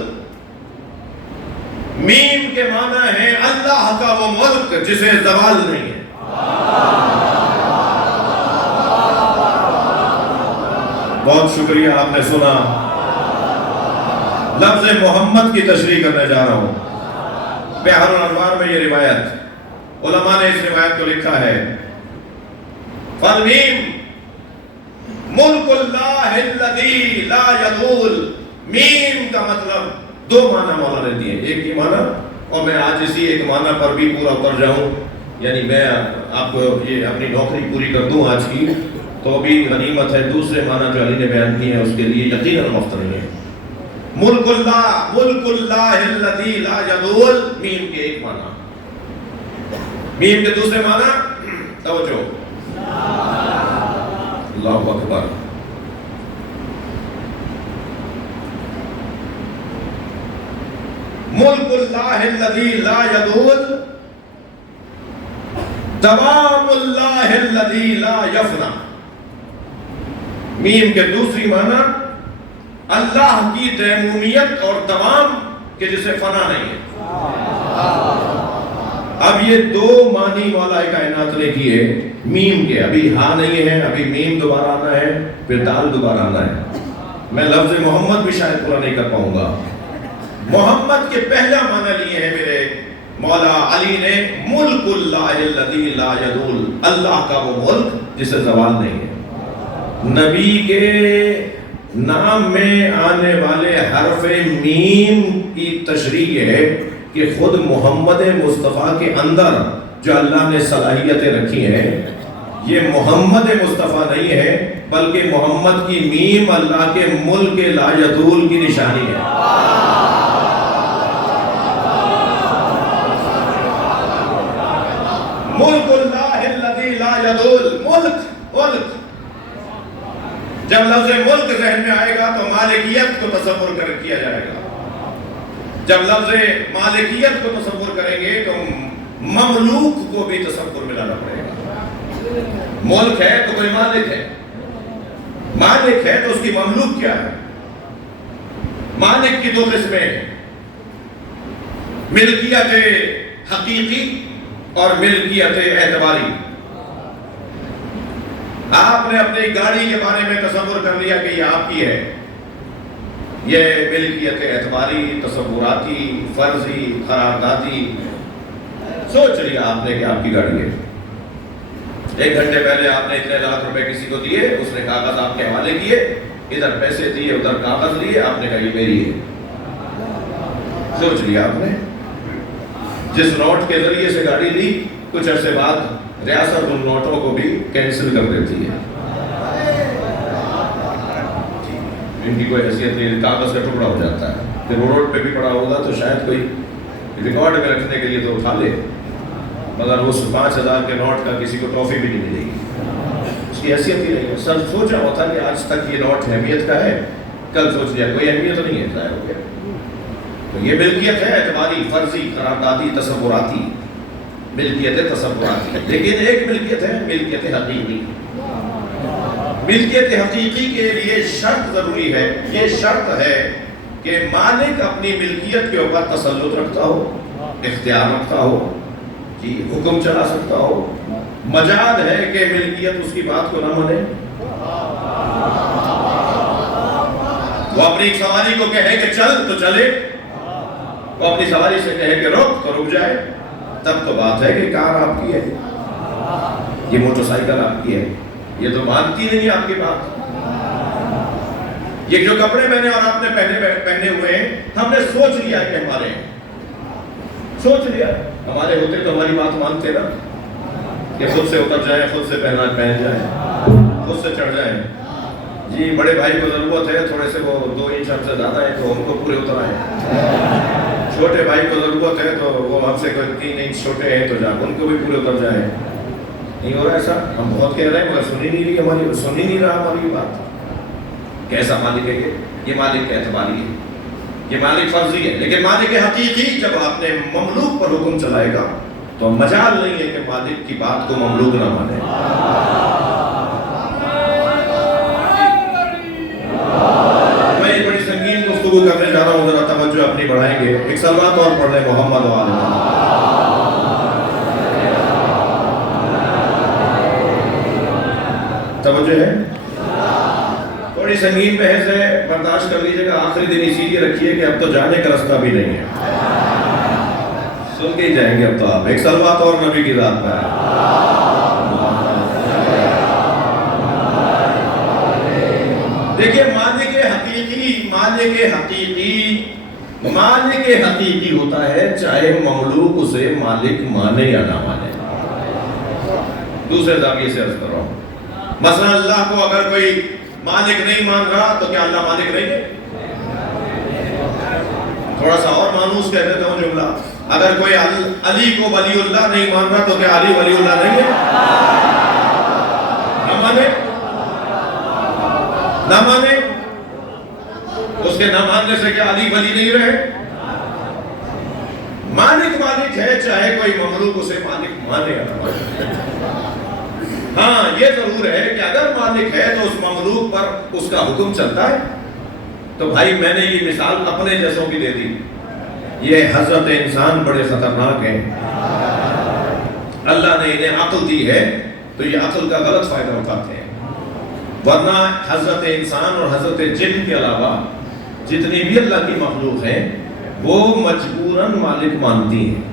میم کے معنی ہے اللہ کا وہ ملک جسے زوال نہیں ہے. بہت شکریہ, آپ نے سنا. لفظ محمد کی تشریح کرنے جا رہا ہوں. بحر الانوار میں یہ روایت, علماء نے اس روایت کو لکھا ہے فالمیم ملک اللہ الذی لا یدول. میم کا مطلب دو معنی مولا نے دیے. ایک یہ معنی, اور میں آج اسی ایک معنی پر بھی پورا اتر جاؤں, یعنی میں آپ کو یہ اپنی نوکری پوری کر دوں آج کی تو بھی غنیمت ہے. دوسرے معنی جو علی نے بیان کیے ہیں اس کے لیے یقیناً مفت نہیں ہے. ملک اللہ الذی لا یدول. میم کے ایک معنی. میم کے دوسرے معنی توجہ. اللہ اکبر. ملک اللہ الذی لا یدول دوام اللہ الذی لا یفنا. میم کے دوسری معنی اللہ کی دیمومیت اور دوام کہ جسے فنا نہیں ہے. اب یہ دو معنی مولا کائنات نے کیے میم کے. ابھی ہاں نہیں ہے, ابھی میم دوبارہ آنا ہے, پھر دال دوبارہ آنا ہے. میں لفظ محمد بھی شاید پورا نہیں کر پاؤں گا. محمد کے پہلا معنی لیے ہیں میرے مولا علی نے ملک اللہ الذی لا یدول. اللہ کا وہ ملک جسے زوال نہیں ہے. نبی کے نام میں آنے والے حرف میم کی تشریح ہے کہ خود محمد مصطفیٰ کے اندر جو اللہ نے صلاحیتیں رکھی ہیں یہ محمد مصطفیٰ نہیں ہے بلکہ محمد کی میم اللہ کے ملک لا یدول کی نشانی ہے. ملک اللہ الذی لا یدول. ملک جب لفظ ملک ذہن میں آئے گا تو مالکیت کو تصور کیا جائے گا. جب لفظ مالکیت کو تصور کریں گے تو مملوک کو بھی تصور میں لانا پڑے گا. ملک ہے تو کوئی مالک ہے, مالک ہے تو اس کی مملوک کیا ہے. مالک کی دو قسمیں, ملکیت حقیقی اور ملکیت اعتباری. آپ نے اپنی گاڑی کے بارے میں تصور کر لیا کہ یہ آپ کی ہے, یہ ملکیت اعتباری, تصوراتی, فرضی, قراردادی. سوچ لیا آپ نے کہ آپ کی گاڑی ہے. 1 گھنٹے پہلے آپ نے اتنے لاکھ روپے کسی کو دیے, اس نے کاغذ آپ کے حوالے کیے, ادھر پیسے دیے ادھر کاغذ لیے, آپ نے کہا یہ میری ہے. سوچ لیا آپ نے. جس نوٹ کے ذریعے سے گاڑی لی کچھ عرصے بعد ریاست ان نوٹوں کو بھی کینسل کر دیتی ہے. ان کی کوئی حیثیت نہیں, کاغذ کا ٹکڑا ہو جاتا ہے. پھر روڈ پہ بھی پڑا ہوگا تو شاید کوئی ریکارڈ میں رکھنے کے لیے تو اٹھا لے, مگر اس 5,000 کے نوٹ کا کسی کو ٹرافی بھی نہیں ملے گی. اس کی حیثیت ہی نہیں ہے. سر سوچا ہوا تھا کہ آج تک یہ نوٹ اہمیت کا ہے, کل سوچ لیا کوئی اہمیت نہیں ہے, ضائع ہو گیا. تو یہ ملکیت ہے اعتباری, فرضی, قراردادی, تصوراتی ملکیت ہے, تصوراتی. لیکن ایک ملکیت ہے ملکیت حقیقی. ملکیت حقیقی کے لیے شرط ضروری ہے. یہ شرط ہے کہ مالک اپنی ملکیت کے اوپر تسلط رکھتا ہو, اختیار رکھتا ہو, جی حکم چلا سکتا ہو. مجاز ہے کہ ملکیت اس کی بات کو نہ مانے. وہ اپنی سواری کو کہے کہ چل تو چلے, وہ اپنی سواری سے کہے کہ رک تو رک جائے. تب تو بات ہے کہ کار آپ کی ہے, یہ موٹر سائیکل آپ کی ہے. یہ تو مانتی نہیں آپ کی بات. یہ جو کپڑے میں نے اور آپ نے پہنے ہوئے ہیں, ہم نے سوچ لیا کہ ہمارے ہیں, سوچ لیا. ہمارے ہوتے تو ہماری بات مانتے نا, کہ خود سے اتر جائیں, خود سے پہن جائیں, خود سے چڑھ جائیں. جی بڑے بھائی کو ضرورت ہے تھوڑے سے, وہ 2 انچ ہم سے زیادہ ہیں تو ان کو پورے اتر آئیں. چھوٹے بھائی کو ضرورت ہے تو وہ ہم سے کوئی 3 انچ چھوٹے ہیں تو جا ان کو بھی پورے اتر جائیں. نہیں ہو رہا ایسا. ہم بہت کہہ رہے ہیں مگر سن ہی نہیں رہا ہماری بات. کیسا مالک ہے یہ مالک کا اعتباری ہے, یہ مالک فرضی ہے. لیکن مالک حقیقی جب آپ نے مملوک پر حکم چلائے گا تو مجال نہیں ہے کہ مالک کی بات کو مملوک نہ مانے. میں ایک بڑی سنگین گفتگو کرنے جا رہا ہوں, ذرا توجہ اپنی بڑھائیں گے. ایک سلوات اور پڑھ لیں محمد و آل محمد. توجہ ہے, تھوڑی سنگین بحث ہے, برداشت کر لیجیے گا. آخری دن اسی لیے رکھیے کہ اب تو جانے کا راستہ بھی نہیں ہے, سن کے ہی جائیں گے اب تو آپ. ایک سلوات اور نبی کی ذات پر. دیکھیے مالک حقیقی ہوتا ہے چاہے مملوک اسے مالک مانے یا نہ مانے. دوسرے زاویے سے عرض کر رہا ہوں, مثلا اللہ کو اگر کوئی مالک نہیں مان رہا تو کیا اللہ مالک نہیں ہے؟ تھوڑا سا اور مانوس کہہ دیتا ہوں جملہ, اگر کوئی علی کو ولی اللہ نہیں مان رہا تو کیا علی ولی اللہ نہیں ہے؟ نہ مانے, نہ مانے. اس کے نہ ماننے سے کیا علی ولی نہیں رہے؟ مالک ہے چاہے کوئی مملوک اسے مالک مانے یا نہ مانے. ہاں یہ ضرور ہے کہ اگر مالک ہے تو اس مملوک پر اس کا حکم چلتا ہے. تو بھائی میں نے یہ مثال اپنے جیسوں کی دے دی. یہ حضرت انسان بڑے خطرناک ہیں. اللہ نے انہیں عقل دی ہے تو یہ عقل کا غلط فائدہ اٹھاتے ہیں. ورنہ حضرت انسان اور حضرت جن کے علاوہ جتنی بھی اللہ کی مخلوق ہیں وہ مجبوراً مالک مانتی ہیں.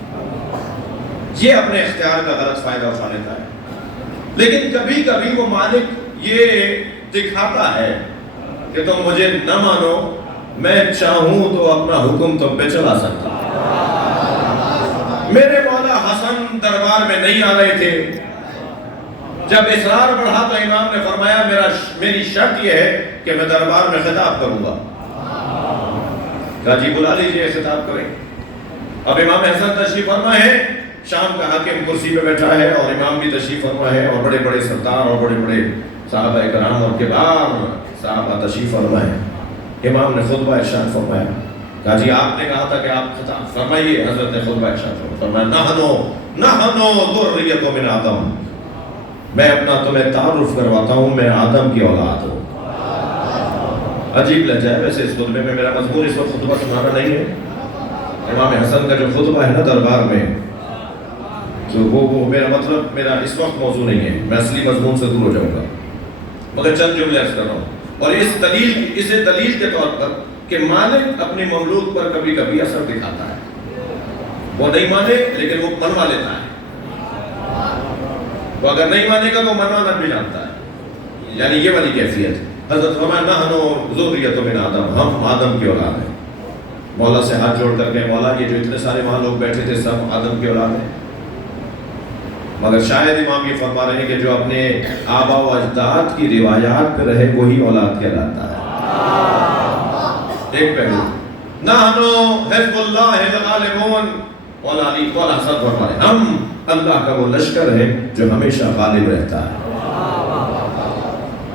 یہ اپنے اختیار کا غلط فائدہ اٹھا لیتا ہے. لیکن کبھی کبھی وہ مالک یہ دکھاتا ہے کہ تم مجھے نہ مانو, میں چاہوں تو اپنا حکم تم پہ چلا سکتا. میرے مولا حسن دربار میں نہیں آ رہے تھے, جب اصرار بڑھا تو امام نے فرمایا میری شرط یہ ہے کہ میں دربار میں خطاب کروں گا. کہا جی بلا لیجئے, خطاب کریں. اب امام حسن تشریف فرما ہے, شام کا حاکم کرسی پہ بیٹھا ہے اور امام بھی تشریف فرما ہے, اور بڑے بڑے سردار اور بڑے بڑے صحابہ کرام اور کبار صحابہ تشریف فرما ہے. امام نے خطبہ ارشاد فرمایا. کہا جی آپ نے کہا تھا کہ آپ خطاب فرمائیے. حضرت نے خطبہ ارشاد فرمایا, نحنو ذریۃ من آدم, میں اپنا تمہیں تعارف کرواتا ہوں, میں آدم کی اولاد ہوں. عجیب لگ جائے ویسے اس خطبے میں میرا مضمون اس وقت خطبہ سنانا نہیں ہے. امام حسن کا جو خطبہ ہے نا دربار میں, تو وہ میرا مطلب میرا اس وقت موضوع نہیں ہے, میں اصلی مضمون سے دور ہو جاؤں گا, مگر چند جملے عرض کر رہا ہوں. اور اسے دلیل کے طور پر کہ مالک اپنے مملوک پر کبھی کبھی اثر دکھاتا ہے. وہ نہیں مانے لیکن وہ منوا لیتا ہے. وہ اگر نہیں مانے گا تو منوانا بھی جانتا ہے, یعنی یہ والی کیفیت. حضرت فرمایا نحنو ذریۃ من آدم, ہم آدم کی اولاد ہیں. مولا سے ہاتھ جوڑ کر کے, مولا یہ جو اتنے سارے وہاں لوگ بیٹھے تھے سب آدم کی اولاد ہیں, مگر شاید امام یہ فرما رہے ہیں کہ جو اپنے آبا و اجداد کی روایات پہ رہے وہی اولاد کہلاتا ہے. ایک پہلو نحنو حزب اللہ الغالبون, مولا علی مولا حسن فرما رہے ہیں ہم اللہ کا وہ لشکر ہے جو ہمیشہ غالب رہتا ہے.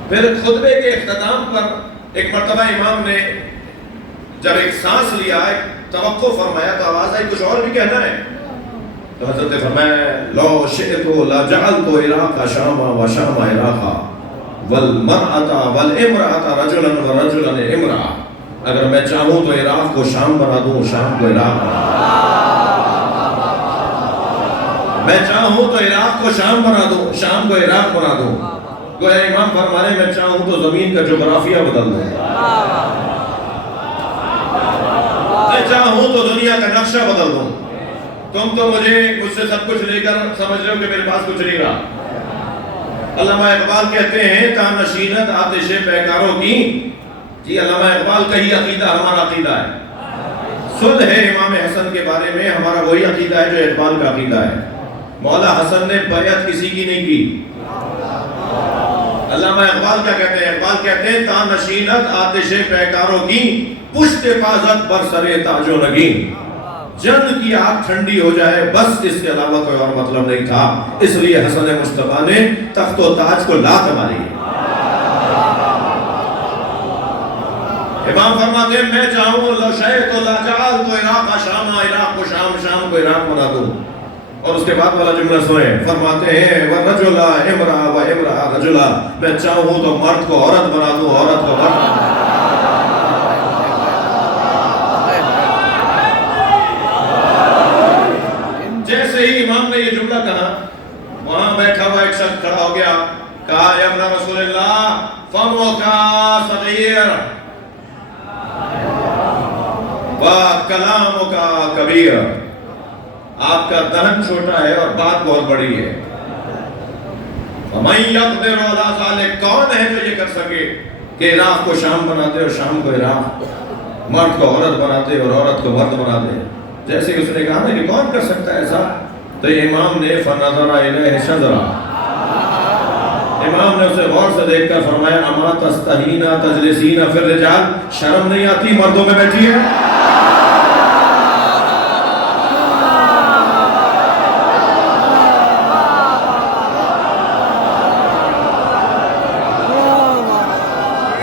پھر خطبے کے اختتام پر ایک مرتبہ امام نے جب ایک سانس لیا، ایک توقع فرمایا تو آواز آئی کچھ اور بھی کہنا ہے، تو حضرت نے فرمایا لو شئت لجعلت عراق شاما وشام عراقا والمرأة والامرأة رجلا ورجلا امرأة، اگر میں چاہوں تو عراق کو شام بنا دوں، شام کو عراق بنا دوں، میں چاہوں تو عراق کو شام بنا دوں، شام کو عراق بنا دوں۔ گویا امام فرما رہے ہیں میں چاہوں تو زمین کا جغرافیہ بدل دوں، میں چاہوں تو دنیا کا نقشہ بدل دوں۔ تم تو مجھ سے سب کچھ لے کر سمجھ رہے ہو کہ میرے پاس کچھ نہیں رہا۔ علامہ اقبال کہتے ہیں تانشینت آتش پیکاروں کی، جی علامہ اقبال کا ہی عقیدہ ہمارا عقیدہ ہے۔ صلح ہے امام حسن کے بارے میں ہمارا وہی عقیدہ ہے جو اقبال کا عقیدہ ہے۔ مولا حسن نے بیعت کسی کی نہیں کی۔ علامہ اقبال کیا کہتے ہیں؟ اقبال کہتے ہیں تانشینت آتش پیکاروں کی، پشت پازت بر سرے تاج و نگین، جنگ کی آگ ٹھنڈی ہو جائے بس، اس کے علاوہ کوئی اور مطلب نہیں تھا۔ اس لیے حسن مصطفیٰ نے تخت و تاج کو لات ماری۔ امام فرماتے ہیں میں چاہوں لو شئت لجعلت عراق شاما، عراق کو شام، شام کو عراق بنا دوں۔ اور اس کے بعد والا جملہ سنیں، فرماتے ہیں وَرَجُلَ اِمْرَأَ وَإِمْرَأَ رَجُلَ، میں چاہوں تو مرد کو عورت بنا دوں، عورت کو مرد بنا دوں۔ جیسے ہی امام نے یہ جملہ کہا، وہاں بیٹھا ہوا ایک شخص کھڑا ہو گیا، کہا یا ابن رسول اللہ فَمُكَ صَغِيرٌ وَكَلَامُكَ كَبِيرٌ، آپ کا دہن چھوٹا ہے اور بات بہت بڑی ہے۔ وَمَنْ يَقْدِرُ عَلَىٰ ذَلِكَ، کون ہے جو یہ کر سکے کہ عراق کو شام بناتے اور شام کو عراق، مرد کو عورت بناتے اور عورت کو مرد بناتے؟ جیسے کہ اس نے کہا نا کہ کون کر سکتا ہے ایسا؟ تو امام نے فَنَظَرَ إِلَيْهِ شَذْرًا، امام نے اسے غور سے دیکھ کر فرمایا اما تستحین تجلسین فی الرجال، شرم نہیں آتی مردوں میں بیٹھی ہے؟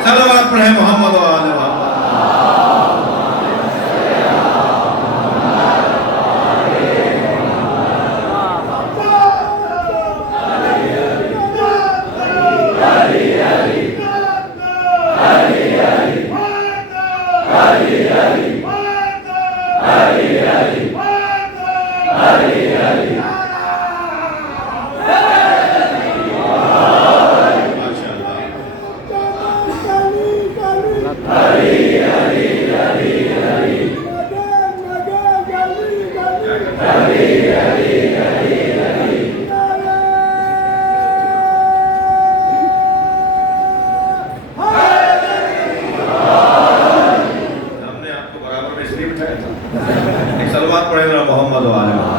صلوات پڑھیں محمد و آل محمد۔ صلوات پڑھیں ذرا محمد و آل محمد۔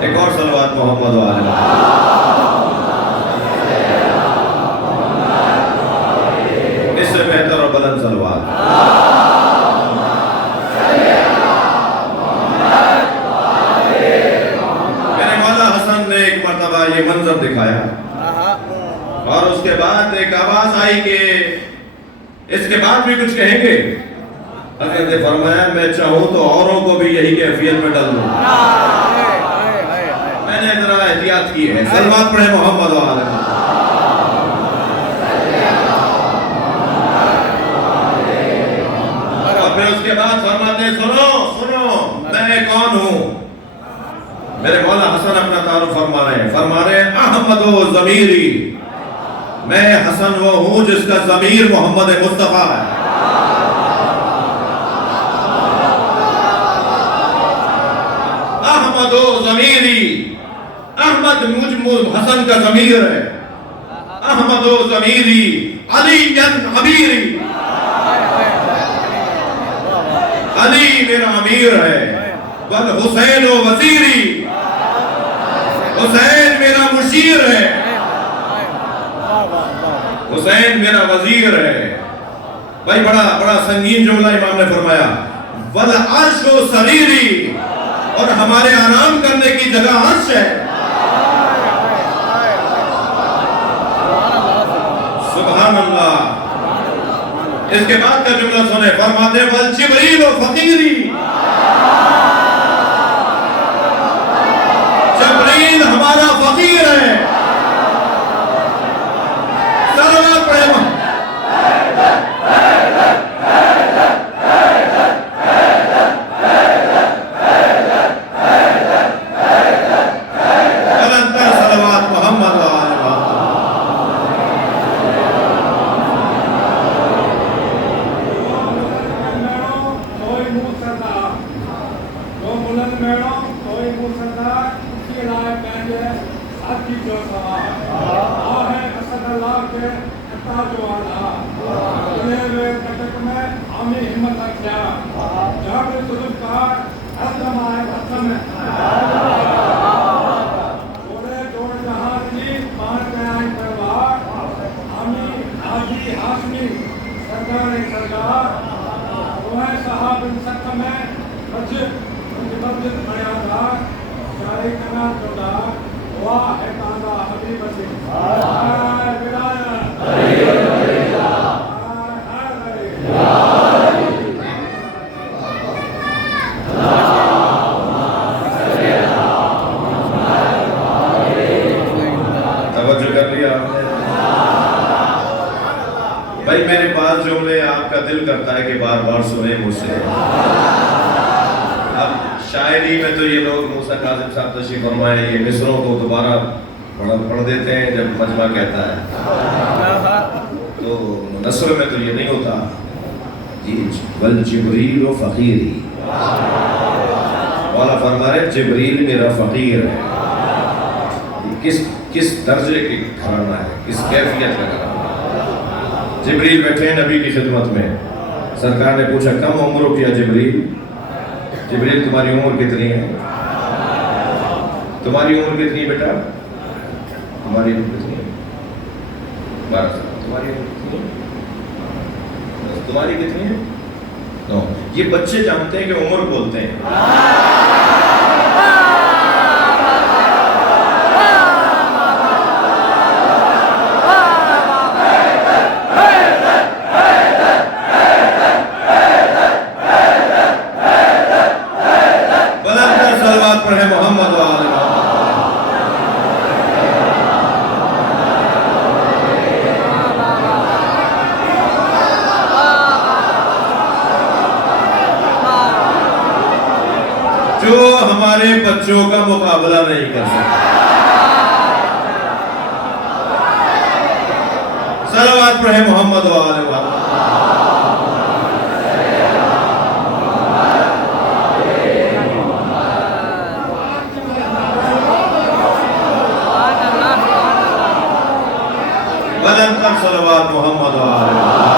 ایک اور صلوات محمد و آل محمد۔ اس سے بہتر اور بلند صلوات۔ میرے مولا حسن نے ایک مرتبہ یہ منظر دکھایا اور اس کے بعد ایک آواز آئی کہ اس کے بعد بھی کچھ کہیں گے؟ حضرت نے فرمایا میں چاہوں تو اوروں کو بھی یہی کیفیت میں ڈال دوں۔ میں نے ذرا احتیاط کی ہے۔ صلوات پڑھیں محمد و آل محمد۔ اور پھر اس کے بعد فرماتے ہیں سنو سنو میں کون ہوں؟ میرے مولا حسن اپنا تعارف فرما رہے ہیں احمد و ضمیری، میں حسن وہ ہوں جس کا ضمیر محمد مصطفیٰ ہے۔ احمد و ضمیری، احمد حسن کا ضمیر ہے، احمد و ضمیری علی امیری، علی میرا امیر ہے، بل حسین و وزیری، حسین میرا مشیر ہے، حسین میرا وزیر ہے۔ بھائی بڑا سنگین جملہ امام نے فرمایا وَالْعَرْشُ سَرِيرِي، اور ہمارے آرام کرنے کی جگہ عرش ہے۔ سبحان اللہ. اس کے بعد کا جملہ سنیں، فرماتے ہیں والجبریل فقیری، جبریل ہمارا فقیر ہے. صلوات پڑھیں. بھائی میرے پاس جملے آپ کا دل کرتا ہے کہ بار بار سنیں مجھ سے. اب شاعری میں تو یہ لوگ موسیٰ کاظم صاحب تشریف فرمائے یہ مصروں کو دوبارہ پڑھ دیتے ہیں جب مجمع کہتا ہے، تو نثر میں تو یہ نہیں ہوتا. والجبریل فقیری، والا فرما رہے جبریل میرا فقیر ہے. کس درجے کی گھرانا ہے، کس کیفیت کا گھرانا. جبریل بیٹھے ہیں نبی کی خدمت میں. سرکار نے پوچھا کم عمر ہو کیا جبریل؟ جبریل تمہاری عمر کتنی ہے؟ تمہاری عمر کتنی بیٹا؟ تمہاری عمر کتنی ہے؟ 12 سال. تمہاری عمر کتنی ہے؟ تمہاری کتنی ہے؟ 9. یہ بچے جانتے ہیں کہ عمر بولتے ہیں. جو ہمارے بچوں کا مقابلہ نہیں کر سکتا. صلوات پڑھیں محمد و آل محمد. بلند صلوات محمد و آل محمد.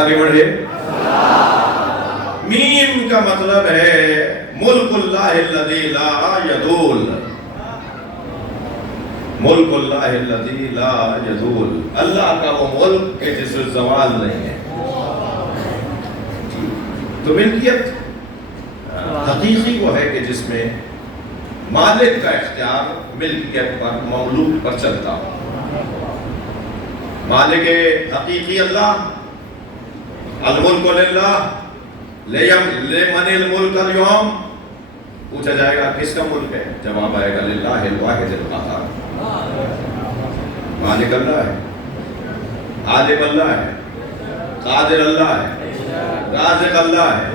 آگے بڑھے. میم کا مطلب ہے ملک اللہ الذی لا یزول. ملک اللہ الذی لا یزول، اللہ کا وہ ملک کہ جس میں زوال نہیں ہے. تو ملکیت حقیقی وہ ہے کہ جس میں مالک کا اختیار ملکیت پر مملوک پر چلتا ہو. مالک حقیقی اللہ. الملک للہ لمن الملک اليوم. پوچھا جائے گا کس کا ملک ہے؟ جواب آئے گا للہ الواحد القہار. مالک اللہ ہے، عالم اللہ ہے، قادر اللہ ہے، رازق اللہ ہے.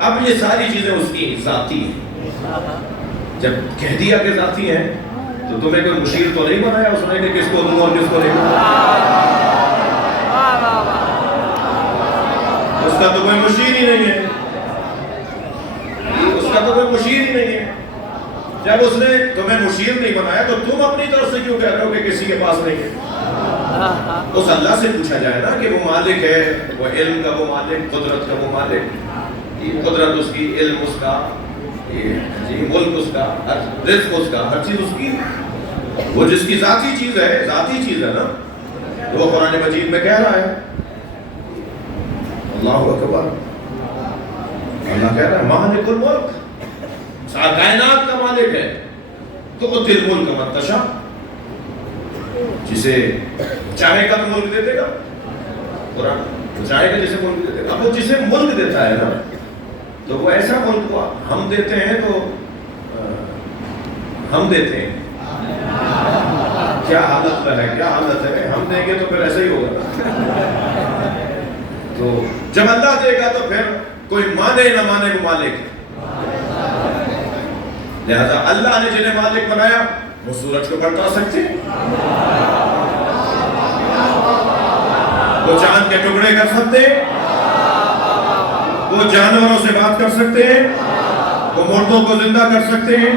اب یہ ساری چیزیں اس کی ذاتی ہیں. جب کہہ دیا کہ ذاتی ہیں تو تمہیں کوئی مشیر تو نہیں بنایا اس نے کہ کس کو دوں اور کس کو نہیں. اس کا تو کوئی مشیر ہی نہیں ہے. اس کا تو کوئی مشیر ہی نہیں ہے. جب اس نے تمہیں مشیر نہیں بنایا تو تم اپنی طرف سے کیوں کہہ رہے ہو کہ کسی کے پاس نہیں ہے؟ اس اللہ سے پوچھا جائے نا کہ وہ مالک ہے، وہ علم کا وہ مالک، قدرت کا وہ مالک. قدرت اس کی، علم اس کا، ملک اس کا، رزق اس کا، ہر چیز اس کی. وہ جس کی ذاتی چیز ہے نا، تو وہ قرآن مجید میں کہہ رہا ہے. اللہ اکبر. اللہ کہہ رہا ہے مالک الملک، کائنات کا مالک ہے. تؤتی الملک من تشاء، جسے چاہے گا تو ملک دے دے گا، قرآن چاہے گا جسے ملک دے دے گا۔ اب وہ جسے ملک دیتا ہے نا تو وہ ایسا ملک کو ہم دیتے ہیں تو ہم دیتے ہیں، کیا حالت ہے، کیا حالت ہے، ہم دیں گے تو پھر ایسا ہی ہوگا۔ تو جب اللہ دے گا تو پھر کوئی مانے نہ مانے وہ مالک ہے۔ لہذا اللہ نے جنہیں مالک بنایا وہ سورج کو پلٹا سکتے ہیں، وہ چاند کے ٹکڑے کر سکتے ہیں، وہ جانوروں سے بات کر سکتے ہیں، وہ مردوں کو زندہ کر سکتے ہیں،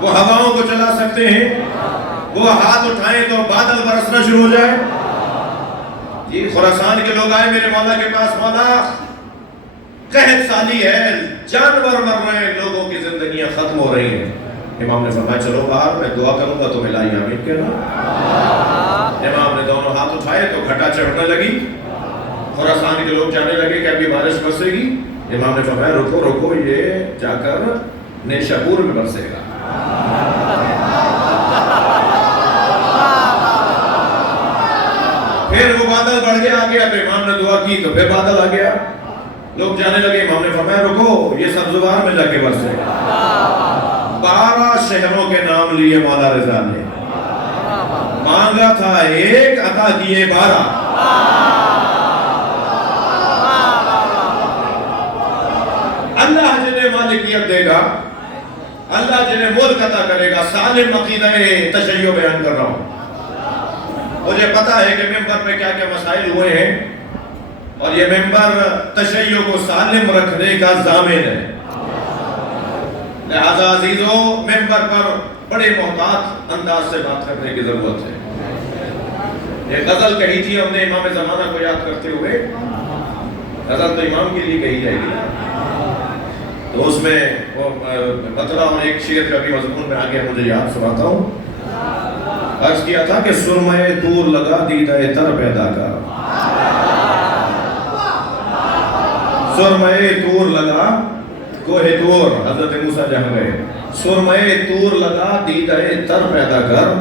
وہ ہواؤں کو چلا سکتے ہیں، وہ ہاتھ اٹھائیں تو بادل برسنا شروع ہو جائے۔ جی خراسان کے لوگ آئے میرے مولا کے پاس، مولا قحط سالی ہے، جانور مر رہے ہیں، لوگوں کی زندگیاں ختم ہو رہی ہیں۔ امام نے فرمایا چلو باہر، میں دعا کروں گا تو ملائی آمین کہنا۔ امام نے دونوں ہاتھ اٹھائے تو گھٹا چڑھنے لگی، خراسان کے لوگ جانے لگے کہ ابھی بارش برسے گی۔ امام نے فرمایا رکو رکو، یہ جا کر نیشاپور میں برسے گا۔ پھر وہ بادل بڑھ گیا آگے، اب امام نے دعا کی تو پھر بادل آ گیا، لوگ جانے لگے۔ امام نے فرمایا رکو، یہ سبزوار میں جا کے برسے گا۔ 12 شہروں کے نام لیے مولا رضا نے، مانگا تھا ایک عطا کیے 12۔ اللہ جنہیں مالکیت دے گا، اللہ جنہیں ملک عطا کرے گا۔ سالم عقیدہ تشیع بیان کر رہا ہوں، مجھے پتا ہے کہ ممبر پہ کیا کیا مسائل ہوئے ہیں، اور یہ ممبر تشیع کو سالم رکھنے کا ضامن ہے۔ لہذا عزیزو، ممبر پر بڑے محتاط انداز سے بات کرنے کی ضرورت ہے۔ ایک غزل کہی تھی ہم نے امام زمانہ کو یاد کرتے ہوئے، غزل تو امام کے لیے کہی جائے گی، تو اس میں وہ مطلع اور ایک شعر جو ابھی مضمون میں آگے مجھے یاد سناتا ہوں۔ عرض کیا تھا کہ سرمے طور لگا دیدہ تر پیدا کر، سرمے طور لگا، کوہ طور حضرت موسیٰ جہاں گئے، سرمے طور لگا دیدہ تر پیدا کر،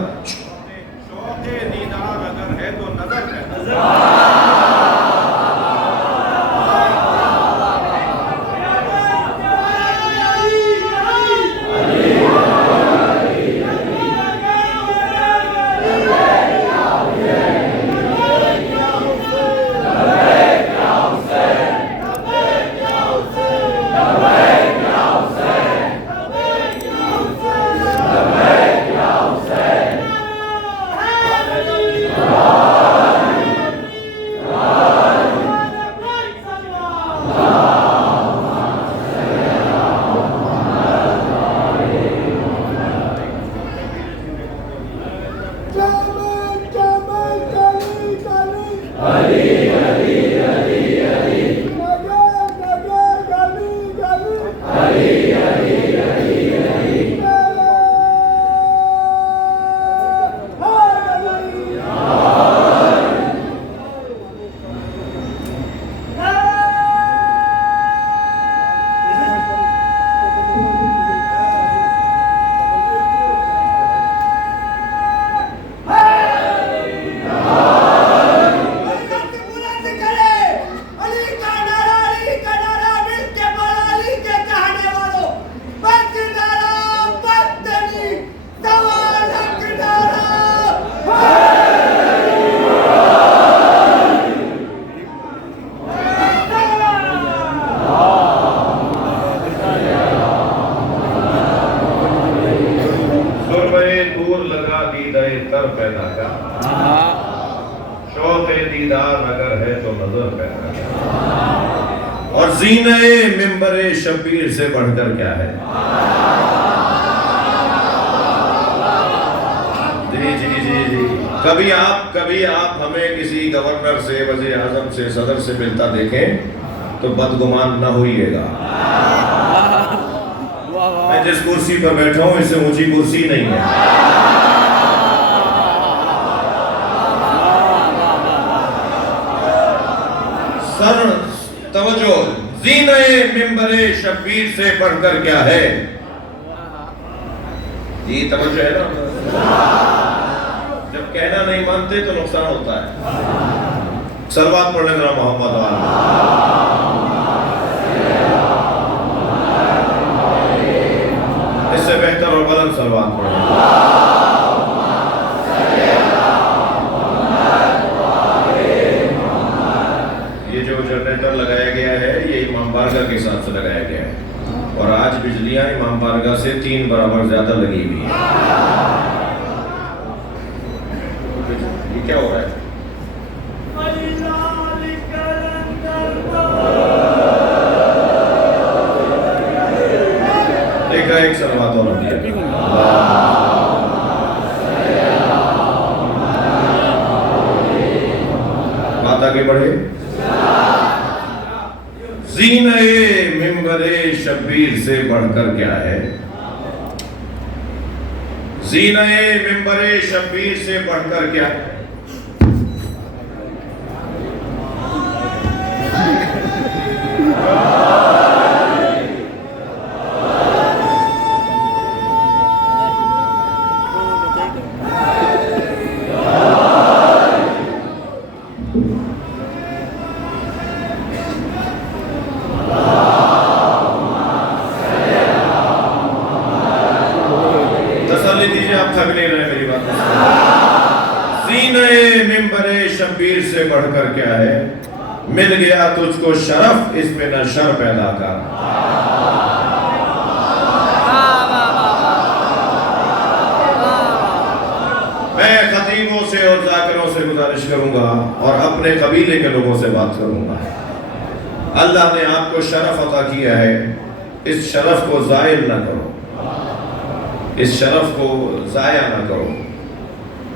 شوق دیدار اگر ہے تو نظر پیدا۔ اور زینہ ممبر شبیر سے بڑھ کر کیا ہے؟ جی کبھی آپ ہمیں کسی گورنر سے، وزیر اعظم سے، صدر سے ملتا دیکھیں تو بدگمان نہ ہوئیے گا۔ میں جس کرسی پر بیٹھا ہوں اس سے اونچی کرسی نہیں ہے۔ سر توجہ، زینہ ممبر شبیر سے بڑھ کر کیا ہے؟ جی توجہ ہے نا؟ جب کہنا نہیں مانتے تو نقصان ہوتا ہے. صلوات پڑھنے ذرا محمد اس سے بہتر اور بلند صلوات پڑھیں. یہ جو جنریٹر لگایا گیا ہے یہ امام بارگاہ کے حساب سے لگایا گیا ہے اور آج بجلیاں امام بارگاہ سے 3 برابر زیادہ لگی ہوئی ہیں. یہ کیا ہو رہا ہے؟ ایک صلوات اور ہوتی ہے. بات آگے بڑھے. زینہ ممبر شبیر سے بڑھ کر کیا ہے؟ زینہ ممبر شبیر سے بڑھ کر کیا ہے؟ شبیر سے بڑھ کر کیا ہے؟ مل گیا تجھ کو شرف اس پہ نہ شر پیدا کر. میں خطیبوں سے اور ذاکروں سے گزارش کروں گا اور اپنے قبیلے کے لوگوں سے بات کروں گا. اللہ نے آپ کو شرف عطا کیا ہے، اس شرف کو ضائع نہ کرو، اس شرف کو ضائع نہ کرو.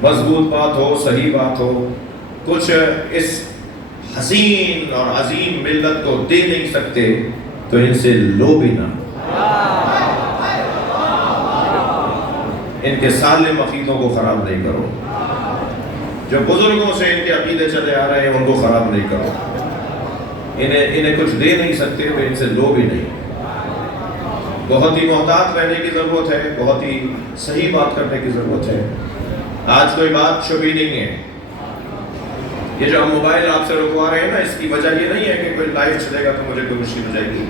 مضبوط بات ہو، صحیح بات ہو، کچھ اس حسین اور عظیم ملت کو دے نہیں سکتے تو ان سے لو بھی نہ. ان کے سالم عقیدوں کو خراب نہیں کرو. جو بزرگوں سے ان کے عقیدے چلے آ رہے ہیں ان کو خراب نہیں کرو. انہیں کچھ دے نہیں سکتے تو ان سے لو بھی نہیں. بہت ہی محتاط رہنے کی ضرورت ہے، بہت ہی صحیح بات کرنے کی ضرورت ہے. آج کوئی بات چھپی نہیں ہے. یہ جو ہم موبائل آپ سے رکوا رہے ہیں نا، اس کی وجہ یہ نہیں ہے کہ کوئی لائیو چلے گا تو مجھے کوئی مشکل ہو جائے گی.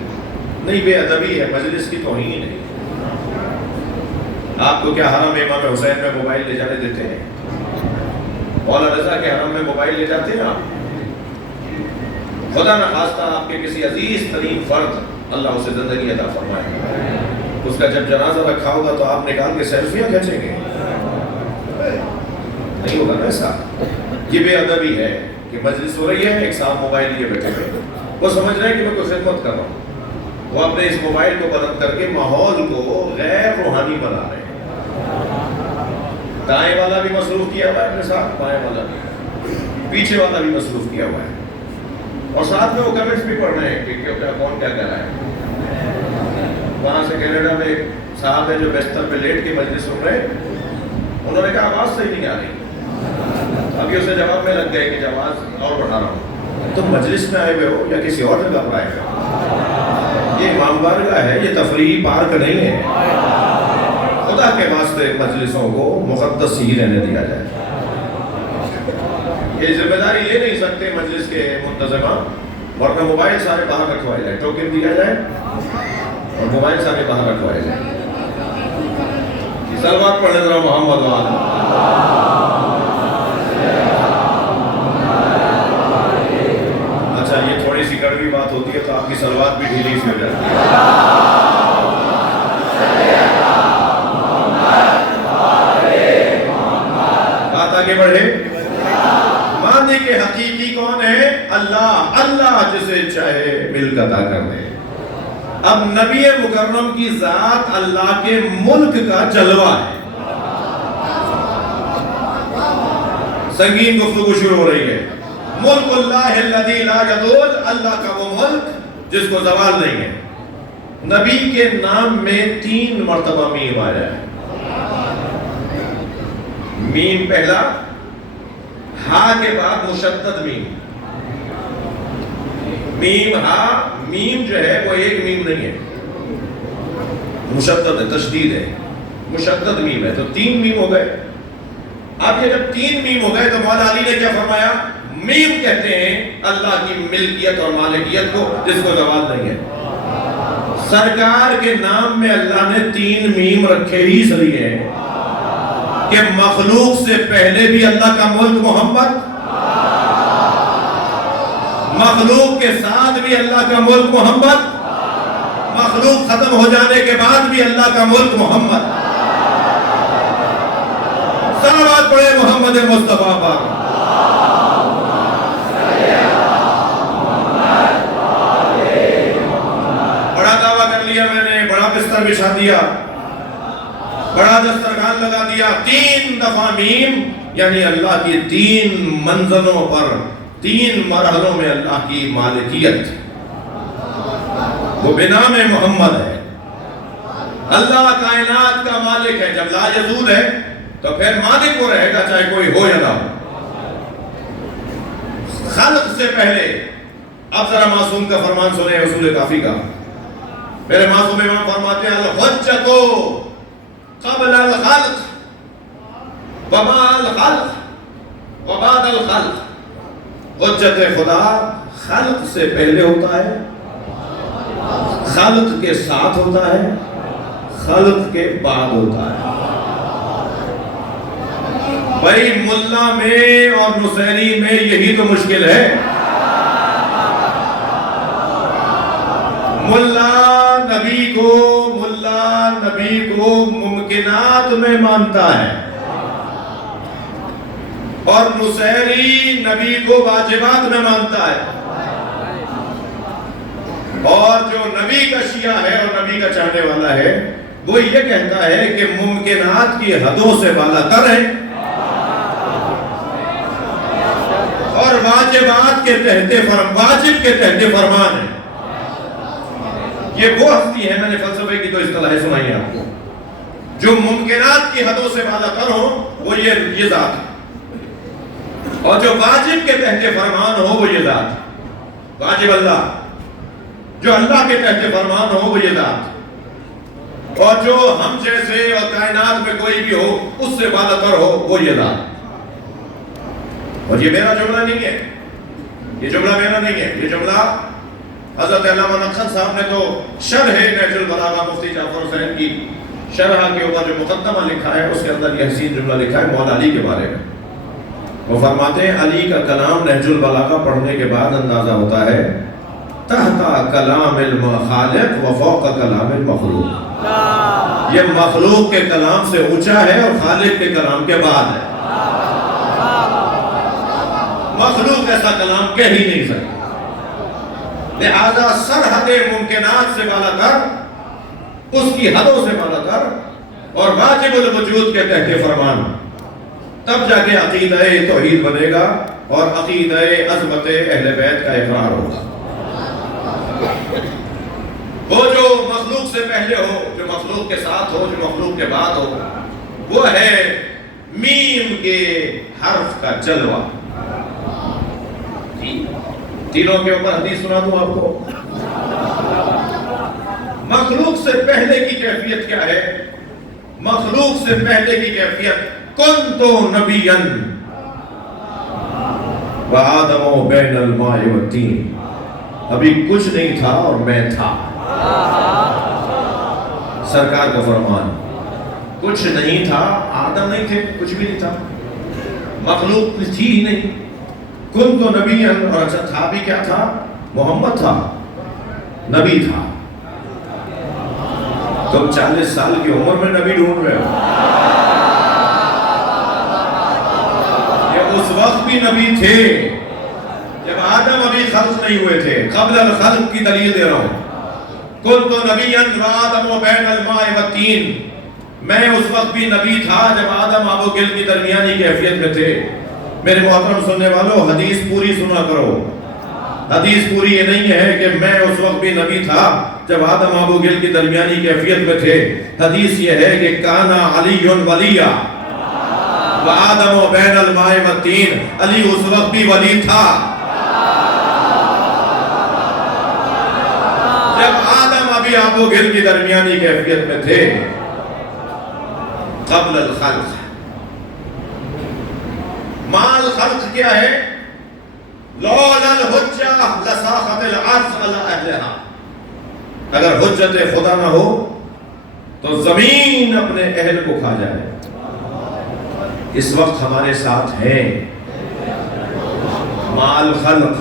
نہیں، بے ادبی ہے، مجلس کی توہین ہے. آپ کو کیا حرم امام حسین میں موبائل لے جانے دیتے ہیں؟ مولا رضا کے حرم میں موبائل لے جاتے ہیں آپ؟ خدا نہ خواستہ آپ کے کسی عزیز ترین فرد اللہ اسے زندگی عطا فرمائے، اس کا جب جنازہ رکھا ہوگا تو آپ نکال کے سیلفیاں کھینچیں گے؟ نہیں ہوگا نا ایسا. یہ بے ادبی ہے کہ مجلس ہو رہی ہے، ایک صاحب موبائل لیے بیٹھے ہوئے، وہ سمجھ رہے ہیں کہ میں کوئی خدمت کر رہا ہوں. وہ اپنے اس موبائل کو بلند کر کے ماحول کو غیر روحانی بنا رہے ہیں. دائیں والا بھی مصروف کیا ہوا ہے اپنے ساتھ، بائیں والا بھی، پیچھے والا بھی مصروف کیا ہوا ہے، اور ساتھ میں وہ کمنٹس بھی پڑھ رہے ہیں کہ کون کیا کہہ رہا ہے. وہاں سے کینیڈا میں صاحب ہے جو بستر پہ لیٹ کے مجلس سن رہے، انہوں نے کہا آواز صحیح نہیں آ رہی. ابھی اسے جواب میں لگ گئے کہ آواز اور بڑھا رہا ہوں. تم مجلس میں آئے ہوئے ہو یا کسی اور جگہ پر آئے ہوئے ہو؟ یہ امام بارگاہ ہے، یہ تفریحی پارک نہیں ہے. خدا کے واسطے مجلسوں کو مقدس ہی رہنے دیا جائے. یہ ذمہ داری لے نہیں سکتے مجلس کے منتظمہ، ورنہ موبائل سارے باہر رکھوائے جائے، ٹوکن دیا جائے اور موبائل سارے باہر رکھوائے جائے. صلوات پڑھیں ذرا محمد وعلا. اچھا، یہ تھوڑی سی کڑوی بات ہوتی ہے تو آپ کی صلوات بھی ڈھیلی سی ہو جاتی ہے. بات آگے بڑھے. مانے کے حقیقی کون ہے؟ اللہ. اللہ جسے چاہے ملک عطا کر دے. اب نبی مکرم کی ذات اللہ کے ملک کا جلوہ ہے. سنگین گفتگو شروع ہو رہی ہے. ملک اللہ الذی لا یزول، اللہ کا وہ ملک جس کو زوال نہیں ہے. نبی کے نام میں 3 مرتبہ میم آیا ہے. میم پہلا، ہا کے بعد مشدد میم. میم ہا، میم جو ہے وہ ایک میم نہیں ہے، مشدد ہے، تشدید ہے. مشدد میم ہے، تو 3 میم ہو گئے۔ اب یہ جب 3 میم ہو گئے تو مولا علی نے کیا فرمایا؟ میم کہتے ہیں اللہ کی ملکیت اور مالکیت کو، جس کو زوال نہیں ہے۔ سرکار کے نام میں اللہ نے 3 میم رکھے ہی اس لیے کہ مخلوق سے پہلے بھی اللہ کا ملک محمد، مخلوق کے ساتھ بھی اللہ کا ملک محمد، مخلوق ختم ہو جانے کے بعد بھی اللہ کا ملک محمد۔ صلوات پڑھے محمد مصطفیٰ پر۔ بڑا دعویٰ کر لیا میں نے، بڑا بستر بچھا دیا، بڑا دسترخوان لگا دیا، 3 دفعہ میم، یعنی اللہ کی 3 منزلوں پر، 3 مرحلوں میں اللہ کی مالکیت، وہ بنام محمد ہے۔ اللہ کائنات کا مالک ہے، جب لا یزول ہے تو پھر مالک وہ رہے گا چاہے کوئی ہو یا نہ ہو۔ خلق سے پہلے، اب ذرا معصوم کا فرمان سنیں اصول کافی کا۔ میرے معصوم امام فرماتے ہیں الحجۃ قبل الخلق وما الخلق وبعد الخلق۔ حجت خدا خلق سے پہلے ہوتا ہے، خلق کے ساتھ ہوتا ہے، خلق کے بعد ہوتا ہے۔ بھائی ملا میں اور نصیری میں یہی تو مشکل ہے۔ ملا نبی کو ممکنات میں مانتا ہے اور نصیری نبی کو واجبات میں مانتا ہے، اور جو نبی کا شیعہ ہے اور نبی کا چاہنے والا ہے وہ یہ کہتا ہے کہ ممکنات کی حدوں سے بالا تر ہے اور واجبات کے تحت واجب کے تحت فرمان ہے۔ یہ وہ ہستی ہے، میں نے فلسفے کی تو اصطلاحیں سنائی ہیں آپ کو، جو ممکنات کی حدوں سے بالا تر ہو وہ یہ ذات ہے، اور جو واجب کے تحت فرمان ہو وہ یہ ذات، واجب اللہ، جو اللہ کے تحت فرمان ہو وہ یہ ذات، اور جو ہم جیسے اور کائنات میں کوئی بھی ہو اس سے بالا تر ہو وہ یہ ذات۔ اور یہ میرا جملہ نہیں ہے، یہ جملہ میرا نہیں ہے، یہ جملہ حضرت علامہ نقشبند صاحب نے تو شرح نہج البلاغہ مفتی جعفر حسین کی شرح کے اوپر جو مقدمہ لکھا ہے اس کے اندر یہ حسین جملہ لکھا ہے مولا علی کے بارے میں۔ وہ فرماتے ہیں علی کا کلام نہج البلاغہ پڑھنے کے بعد اندازہ ہوتا ہے تحت کلام الخالق و فوق کلام المخلوق، یہ مخلوق کے کلام سے اونچا ہے اور خالق کے کلام کے بعد ہے۔ مخلوق ایسا کلام کہہ ہی نہیں سکتا، لہذا سرحد ممکنات سے بالا کر، اس کی حدوں سے بالا کر اور واجب الوجود کے تحت فرمان، تب جا کے عقیدہ توحید بنے گا اور عقیدہ عظمت اہل بیت کا اقرار ہوگا۔ وہ جو مخلوق سے پہلے ہو، جو مخلوق کے ساتھ ہو، جو مخلوق کے بعد ہو، وہ ہے میم کے حرف کا جلوہ۔ تینوں کے اوپر حدیث سنا دوں آپ کو۔ مخلوق سے پہلے کی کیفیت کیا ہے؟ مخلوق سے پہلے کی کیفیت کنتُ نبیًا وآدم بین الماء والطین، ابھی کچھ نہیں تھا اور میں تھا۔ سرکار کا فرمان، کچھ نہیں تھا، آدم نہیں تھے، کچھ بھی نہیں تھا، مخلوق تھی ہی نہیں۔ کنتُ نبیًا، اور اچھا تھا بھی کیا تھا؟ محمد تھا، نبی تھا۔ تم 40 سال کی عمر میں نبی ڈھونڈ رہے ہو، یہ اس وقت بھی نبی تھے جب آدم ابھی خلق نہیں ہوئے تھے، قبل الخلق کی دلیل دے رہا ہوں۔ کنتُ نبیًا وآدم بین الماء والطین، میں اس وقت بھی نبی تھا جب آدم آب و گل کی درمیانی کیفیت میں تھے۔ میرے محترم سننے والوں، حدیث پوری سنا کرو۔ حدیث پوری یہ نہیں ہے کہ میں اس وقت بھی نبی تھا جب آدم آب و گل کی درمیانی کیفیت میں تھے۔ حدیث یہ ہے کہ کانا علی ولیہ وآدم بین الماء والطین، علی اس وقت بھی ولی تھا جب آدم ابھی آب و گل کی درمیانی کیفیت میں تھے۔ قبل الخلق. مال خلق کیا ہے؟ لولا الحجہ لساخت الارض علی اہلہا. اگر حجت خدا نہ ہو تو زمین اپنے اہل کو کھا جائے. اس وقت ہمارے ساتھ ہے مال خلق.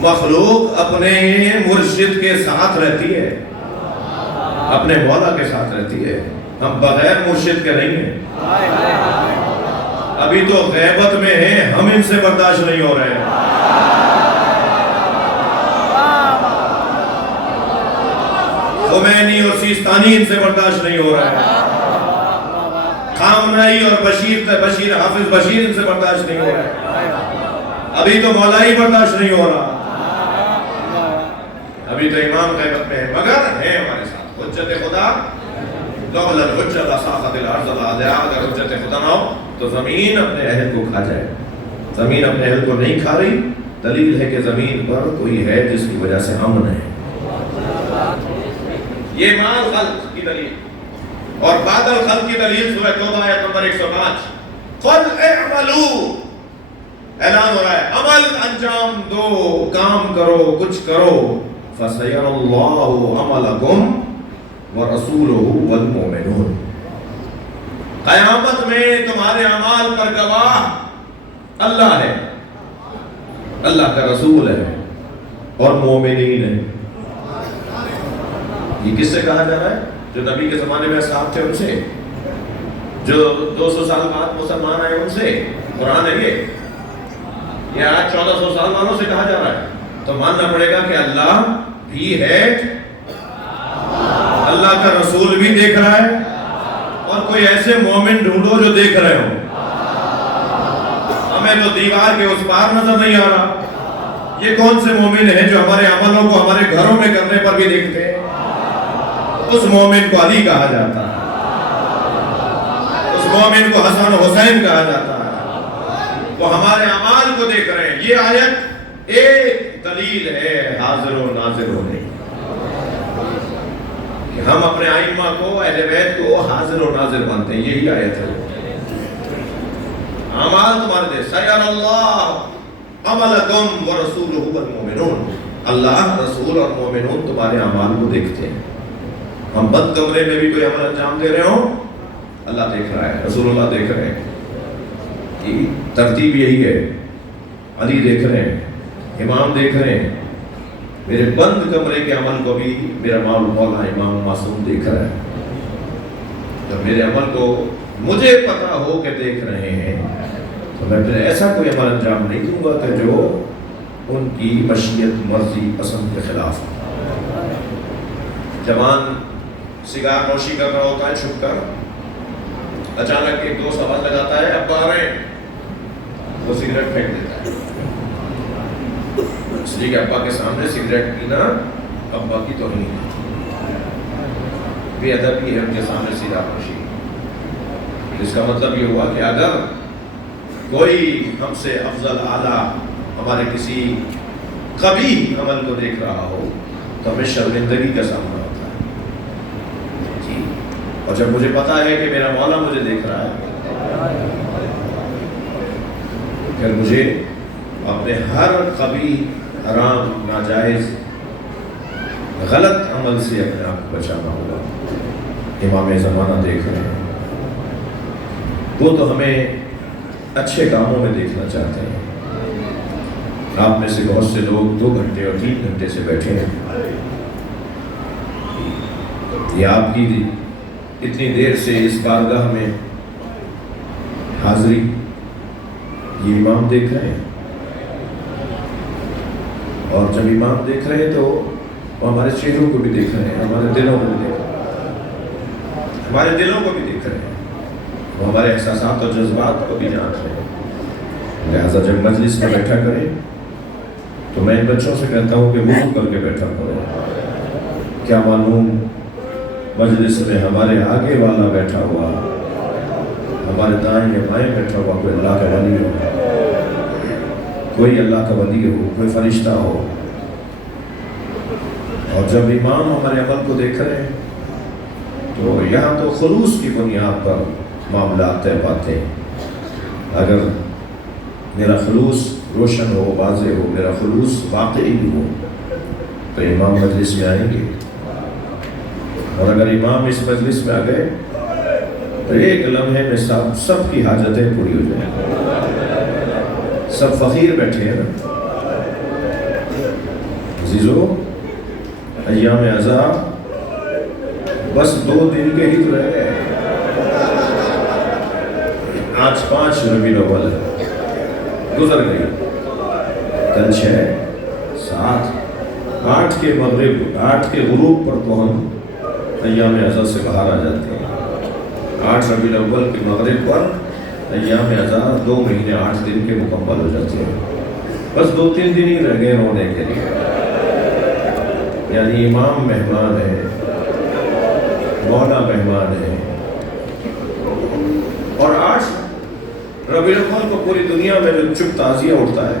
مخلوق اپنے مرشد کے ساتھ رہتی ہے، اپنے مولا کے ساتھ رہتی ہے. ہم بغیر مرشد کے نہیں ہیں. ابھی تو غیبت میں ہیں، ہم ان سے برداشت نہیں ہو رہے ہیں. خمینی اور سیستانی ان سے برداشت نہیں ہو رہا ہے. خامنائی اور بشیر حافظ بشیر ان سے برداشت نہیں ہو رہا ہے. ابھی تو مولائی برداشت نہیں ہو رہا. ابھی تو امام غیبت میں ہے، مگر ہے ہمارے ساتھ. حجت خدا لولا الحجہ لساخت الارض علی اہلہا. اگر حجت خدا نہ ہو تو زمین اپنے اہل کو کھا جائے. زمین اپنے اہل کو نہیں کھا رہی، دلیل ہے کہ زمین پر کوئی ہے جس کی وجہ سے امن ہے. یہ مال خلق کی دلیل. اور بعد الخلق کی دلیل سورہ توبہ آیت نمبر 105. قل اعملوا، اعلان ہو رہا ہے عمل انجام دو، کام کرو، کچھ کرو. فَسَيَرَ اللَّهُ عَمَلَكُمْ وَرَسُولُهُ وَالْمُؤْمِنُونَ. قیامت میں تمہارے اعمال پر گواہ اللہ ہے، اللہ کا رسول ہے اور مومنین ہے. یہ کس سے کہا جا رہا ہے؟ جو نبی کے زمانے میں اصحاب تھے ان سے، جو 200 سال بعد مسلمان آئے ان سے. قرآن ہے یہ آج 1400 سال والوں سے کہا جا رہا ہے. تو ماننا پڑے گا کہ اللہ بھی ہے، اللہ کا رسول بھی دیکھ رہا ہے، اور کوئی ایسے مومن ڈھونڈو جو دیکھ رہے ہو. ہمیں تو دیوار کے اس پار نظر نہیں آ رہا. یہ کون سے مومن ہیں جو ہمارے عملوں کو ہمارے گھروں میں کرنے پر بھی دیکھتے ہیں؟ اس مومن کو علی کہا جاتا ہے، اس مومن کو حسن و حسین کہا جاتا ہے. وہ ہمارے اعمال کو دیکھ رہے ہیں. یہ آیت ایک دلیل ہے حاضر و ناظر ہونے کہ ہم اپنے ائمہ کو، اہل بیت کو حاضر و ناظر مانتے ہیں. یہی آیت ہے. اعمال تمہارے دے سَيَرَ اللَّهُ عَمَلَكُمْ وَرَسُولُهُ وَالْمُؤْمِنُونَ. اللہ، رسول اور مومنون تمہارے اعمال کو دیکھتے ہیں. ہم بند کمرے میں بھی کوئی عمل انجام دے رہے ہوں، اللہ دیکھ رہا ہے، رسول اللہ دیکھ رہے ہیں. ترتیب یہی ہے. علی دیکھ رہے ہیں، امام دیکھ رہے ہیں. میرے بند کمرے کے عمل کو بھی میرا مولا امام معصوم دیکھ رہا ہے. جب میرے عمل کو مجھے پتا ہو کہ دیکھ رہے ہیں تو میں پھر ایسا کوئی عمل انجام نہیں دوں گا کہ جو ان کی مشیت، مرضی، پسند کے خلاف ہو. جوان سگار نوشی کر رہا ہوتا ہے چھپ کر، اچانک ایک دوست آواز لگاتا ہے ابا آ رہے ہیں، وہ سگریٹ پھینک دیتا ہے. اس لیے کہ ابا کے سامنے سگریٹ پینا ابا کی توہین ہے، بے ادبی ہے ان کے سامنے سگار نوشی. اس کا مطلب یہ ہوا کہ اگر کوئی ہم سے افضل اعلیٰ ہمارے کسی قبیح عمل کو دیکھ رہا ہو تو ہمیں شرمندگی کا سامنا ہوتا ہے. جی، اور جب مجھے پتا ہے کہ میرا مولا مجھے دیکھ رہا ہے، پھر مجھے اپنے ہر قبیح، حرام، ناجائز، غلط عمل سے اپنے آپ کو بچانا ہوگا. امام زمانہ دیکھ رہے ہیں، وہ تو ہمیں اچھے کاموں میں دیکھنا چاہتے ہیں. آپ میں سے بہت سے لوگ 2 گھنٹے اور 3 گھنٹے سے بیٹھے ہیں. یہ آپ کی اتنی دیر سے اس بارگاہ میں حاضری، یہ امام دیکھ رہے ہیں. اور جب امام دیکھ رہے ہیں تو وہ ہمارے چہروں کو بھی دیکھ رہے ہیں، ہمارے دلوں کو بھی دیکھ رہے ہیں، ہمارے دلوں کو بھی دیکھ رہے ہیں. وہ ہمارے احساسات اور جذبات کو بھی جانتے ہیں. لہٰذا جب مجلس میں بیٹھا کریں تو میں ان بچوں سے کہتا ہوں کہ وضو کر کے بیٹھا کریں. کیا معلوم مجلس میں ہمارے آگے والا بیٹھا ہوا، ہمارے دائیں یا بائیں بیٹھا ہوا کوئی اللہ کا ولی ہو، کوئی اللہ کا ولی ہو، کوئی فرشتہ ہو. اور جب امام ہمارے عمل کو دیکھ رہے ہیں تو یہاں تو خلوص کی بنیاد پر معاملات طے پاتے ہیں. اگر میرا خلوص روشن ہو، واضح ہو، میرا خلوص واقعی ہو تو امام مجلس میں آئیں گے. اور اگر امام اس مجلس میں آ گئے تو ایک لمحے میں سب کی حاجتیں پوری ہو جائیں. سب فقیر بیٹھے ہیں نا عزیزو. ایام عزا بس 2 دن کے ہی تو رہ گئے. آج 5 ربیع الاول گزر گئی، کل 6، 7، 8 کے مغرب، 8 کے غروب پر تو ہم ایام عزا سے باہر آ جاتے ہیں. 8 ربیع الاول کے مغرب پر ایام عزا 2 مہینے 8 دن کے مکمل ہو جاتے ہیں. بس 2-3 دن ہی رہ گئے رونے کے لیے. یعنی امام مہمان ہے، مولا مہمان ہے. اور 8 ربیع الاول کو پوری دنیا میں جو چپ تعزیہ اٹھتا ہے،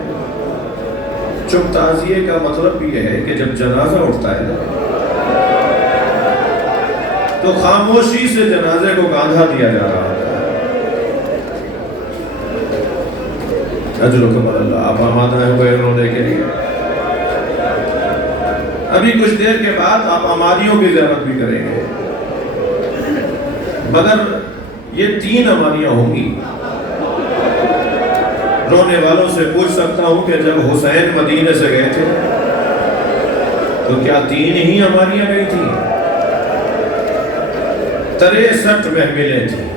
چپ تعزیے کا مطلب بھی یہ ہے کہ جب جنازہ اٹھتا ہے تو خاموشی سے جنازے کو کاندھا دیا جا رہا ہے. اجرکم اللہ. آپ آمادہ ہیں ہوئے رونے کے لیے؟ ابھی کچھ دیر کے بعد آپ اماریوں کی زیارت بھی کریں گے، مگر یہ 3 اماریاں ہوں گی. رونے والوں سے پوچھ سکتا ہوں کہ جب حسین مدینے سے گئے تھے تو کیا 3 ہی اماریاں گئی تھیں؟ 63 محملیں تھیں،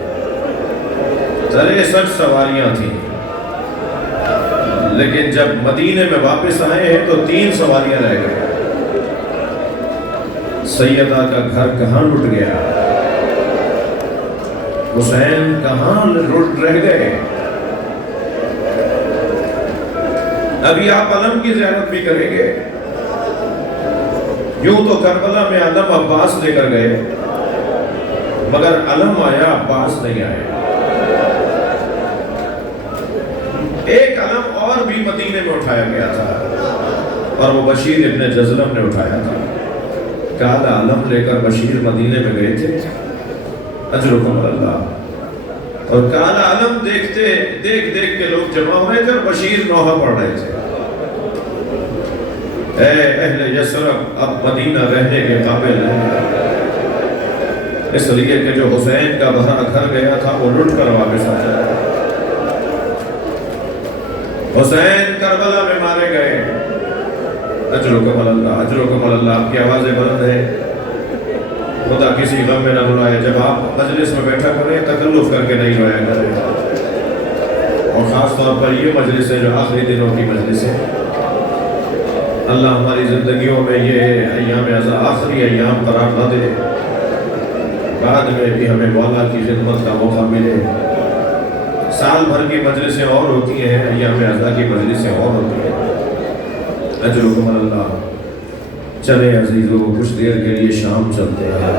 63 سواریاں تھیں. لیکن جب مدینے میں واپس آئے ہیں تو 3 سواریاں رہ گئے. سیدہ کا گھر کہاں لٹ گیا؟ حسین کہاں لٹ رہ گئے؟ ابھی آپ علم کی زیارت بھی کریں گے. یوں تو کربلا میں علم عباس لے کر گئے، مگر علم آیا، عباس نہیں آئے. ایک علم اور بھی مدینے میں اٹھایا گیا تھا اور وہ بشیر ابن جزلم نے اٹھایا تھا. کالا علم لے کر بشیر مدینے میں گئے تھے. اجرکم اللہ. اور کالا علم دیکھ دیکھ کے لوگ جمع ہو رہے تھے اور بشیر نوحہ پڑھ رہے تھے. اے اہل یثرب، اب مدینہ رہنے کے قابل نہیں، اس لیے کہ جو حسین کا بھرا گھر گیا تھا وہ لٹ کر واپس آ جائے. حسین کربلا میں مارے گئے. اجرکم اللہ، اجرکم اللہ. آپ کی آوازیں بلند ہیں. خدا کسی غم میں نہ رلائے. جب آپ مجلس میں بیٹھا کریں تکلف کر کے نہیں رویا کریں. اور خاص طور پر یہ مجلس ہے جو آخری دنوں کی مجلس ہے. اللہ ہماری زندگیوں میں یہ ایام عزا آخری ایام قرار نہ دے. بعد میں بھی ہمیں مولا کی خدمت کا موقع ملے. سال بھر کی مجلسیں اور ہوتی ہیں، ایام عزا کی مجلسیں اور ہوتی ہیں. اجرکم اللہ. چلے عزیزو، کچھ دیر کے لیے شام چلتے ہیں،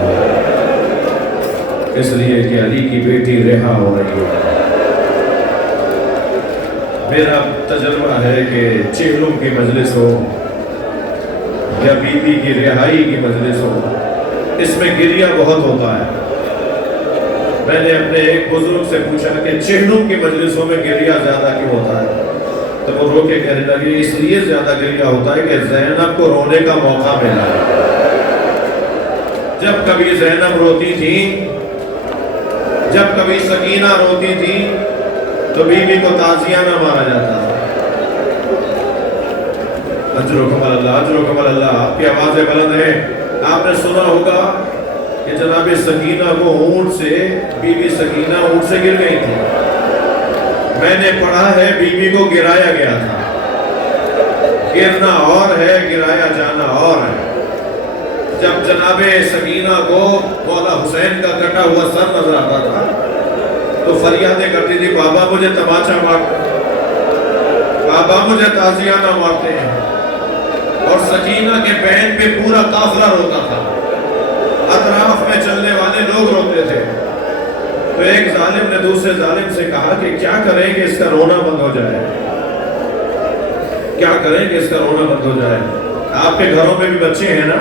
اس لیے کہ علی کی بیٹی رہا ہو رہی ہے. میرا تجربہ ہے کہ چہلم کی مجلس ہو یا بی بی کی رہائی کی مجلس ہو، اس میں گریہ بہت ہوتا ہے. میں نے اپنے ایک بزرگ سے پوچھا کہ چہلم کی مجلسوں میں گریہ زیادہ کیوں ہوتا ہے؟ تو وہ رو کے کہنے لگے اس لیے زیادہ گریہ ہوتا ہے کہ زینب کو رونے کا موقع ملا. جب کبھی زینب روتی تھی، جب کبھی سکینہ روتی تھی تو بی بی کو تعزیہ نہ مارا جاتا تھا. اجرکم اللہ، اجرکم اللہ. آپ کی آوازیں بلند ہیں. آپ نے سنا ہوگا کہ جناب سکینہ کو اونٹ سے، بی بی سکینہ اونٹ سے گر گئی تھی. میں نے پڑھا ہے بی بی کو گرایا گیا تھا. گرنا اور ہے، گرایا جانا اور ہے. جب جناب سکینہ کو مولا حسین کا کٹا ہوا سر نظر آتا تھا تو فریادیں کرتی تھی، بابا مجھے تماچا مارتے، بابا مجھے تعزیہ نہ مارتے ہیں. اور سکینہ کے بہن پہ پورا قافلہ روتا تھا. اطراف میں چلنے والے لوگ روتے تھے. تو ایک ظالم نے دوسرے ظالم سے کہا کہ کیا کریں کہ اس کا رونا بند ہو جائے، کیا کریں کہ اس کا رونا بند ہو جائے. آپ کے گھروں میں بھی بچے ہیں نا،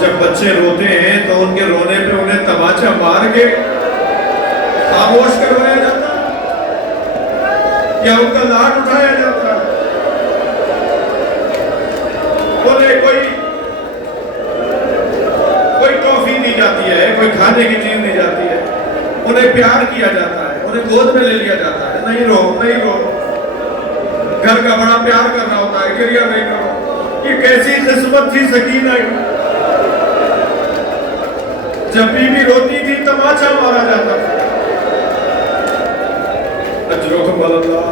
جب بچے روتے ہیں تو ان کے رونے پہ انہیں تماچا مار کے خاموش کروایا جاتا ہے یا ان کا لاڈ اٹھایا جاتا ہے؟ انہیں کوئی ٹافی دی جاتی ہے، کوئی کھانے کی چیز دی جاتی ہے، انہیں پیار کیا جاتا ہے، انہیں گود میں لے لیا جاتا ہے، نہیں رو نہیں رو، گھر کا بڑا پیار کر رہا ہوتا ہے، گریہ نہیں کرو۔ یہ کیسی قسمت تھی سکینہ کی، جب بیوی روتی تھی تماچا مارا جاتا تھا۔ اجرکم اللہ۔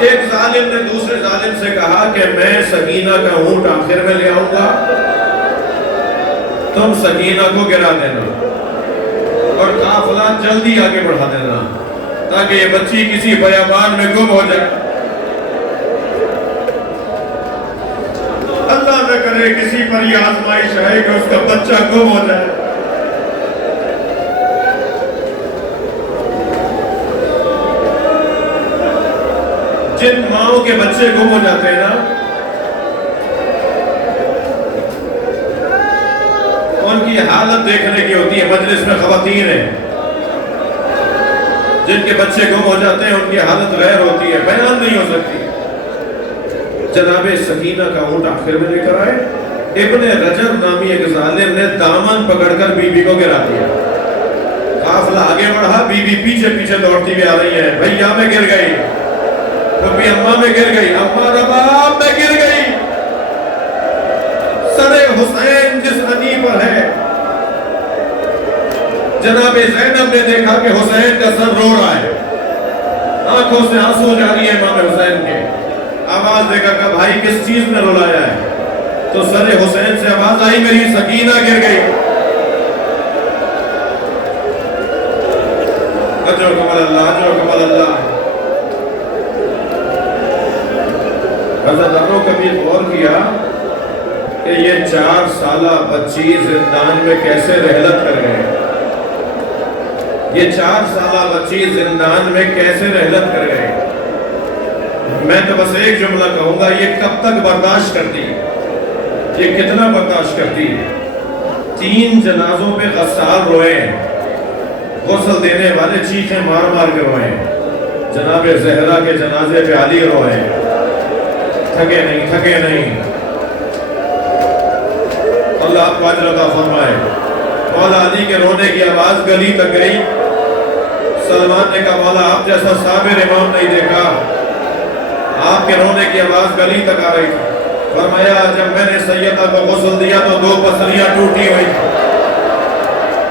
ایک ظالم نے دوسرے ظالم سے کہا کہ میں سکینہ کا اونٹ آخر میں لے آؤں گا، تم سکینہ کو گرا دینا اور قافلہ جلدی آگے بڑھا دینا تاکہ یہ بچی کسی بیابان میں گم ہو جائے۔ اللہ نہ کرے کسی پر یہ آزمائش ہے کہ اس کا بچہ گم ہو جائے۔ جن ماؤں کے بچے گم ہو جاتے ہیں نا، ان کی حالت دیکھنے کی ہوتی ہے۔ مجلس میں خواتین ہیں جن کے بچے گم ہو جاتے ہیں، ان کی حالت غیر ہوتی ہے، بیان نہیں ہو سکتی۔ جناب سکینہ کا اونٹ آخر میں لے کر آئے، ابن رجب نامی ایک ظالم نے دامن پکڑ کر بی بی کو گرا دیا۔ قافلہ آگے بڑھا، بی بی پیچھے پیچھے دوڑتی ہوئی آ رہی ہے، بھیا میں گر گئی، پھپھی اماں میں گر گئی، اماں رباب میں گر گئی۔ سر حسین جس ندی پر ہے، جناب زینب نے دیکھا کہ حسین کا سر رو رہا ہے، آنکھوں سے آنسو جاری ہے امام حسین کے۔ آواز دے کر کہا بھائی کس چیز نے رلایا ہے؟ تو سر حسین سے آواز آئی میری سکینہ گر گئی۔ اجر کمال اللہ، اجر کمال اللہ۔ حضرت عمر کبھی غور کیا کہ یہ 4 سالہ بچی زندان میں کیسے رحلت کر گئے؟ یہ 4 سالہ بچی زندان میں کیسے رحلت کر گئے؟ میں تو بس ایک جملہ کہوں گا، یہ کب تک برداشت کرتی؟ یہ کتنا برداشت کرتی؟ 3 جنازوں پہ غسال روئے، غسل دینے والے چیخیں مار مار کے روئے، جناب زہرا کے جنازے پہ علی روئے، تھکے نہیں تھکے نہیں۔ اللہ آپ کو اجر عطا فرمائے۔ مولا علی کے رونے کی آواز گلی تک گئی۔ سلمان نے کہا مولا آپ جیسا صابر امام نہیں دیکھا، آپ کے رونے کی آواز گلی تک آ رہی تھی۔ فرمایا جب میں نے سیدہ کو غسل دیا تو 2 پسلیاں ٹوٹی ہوئی،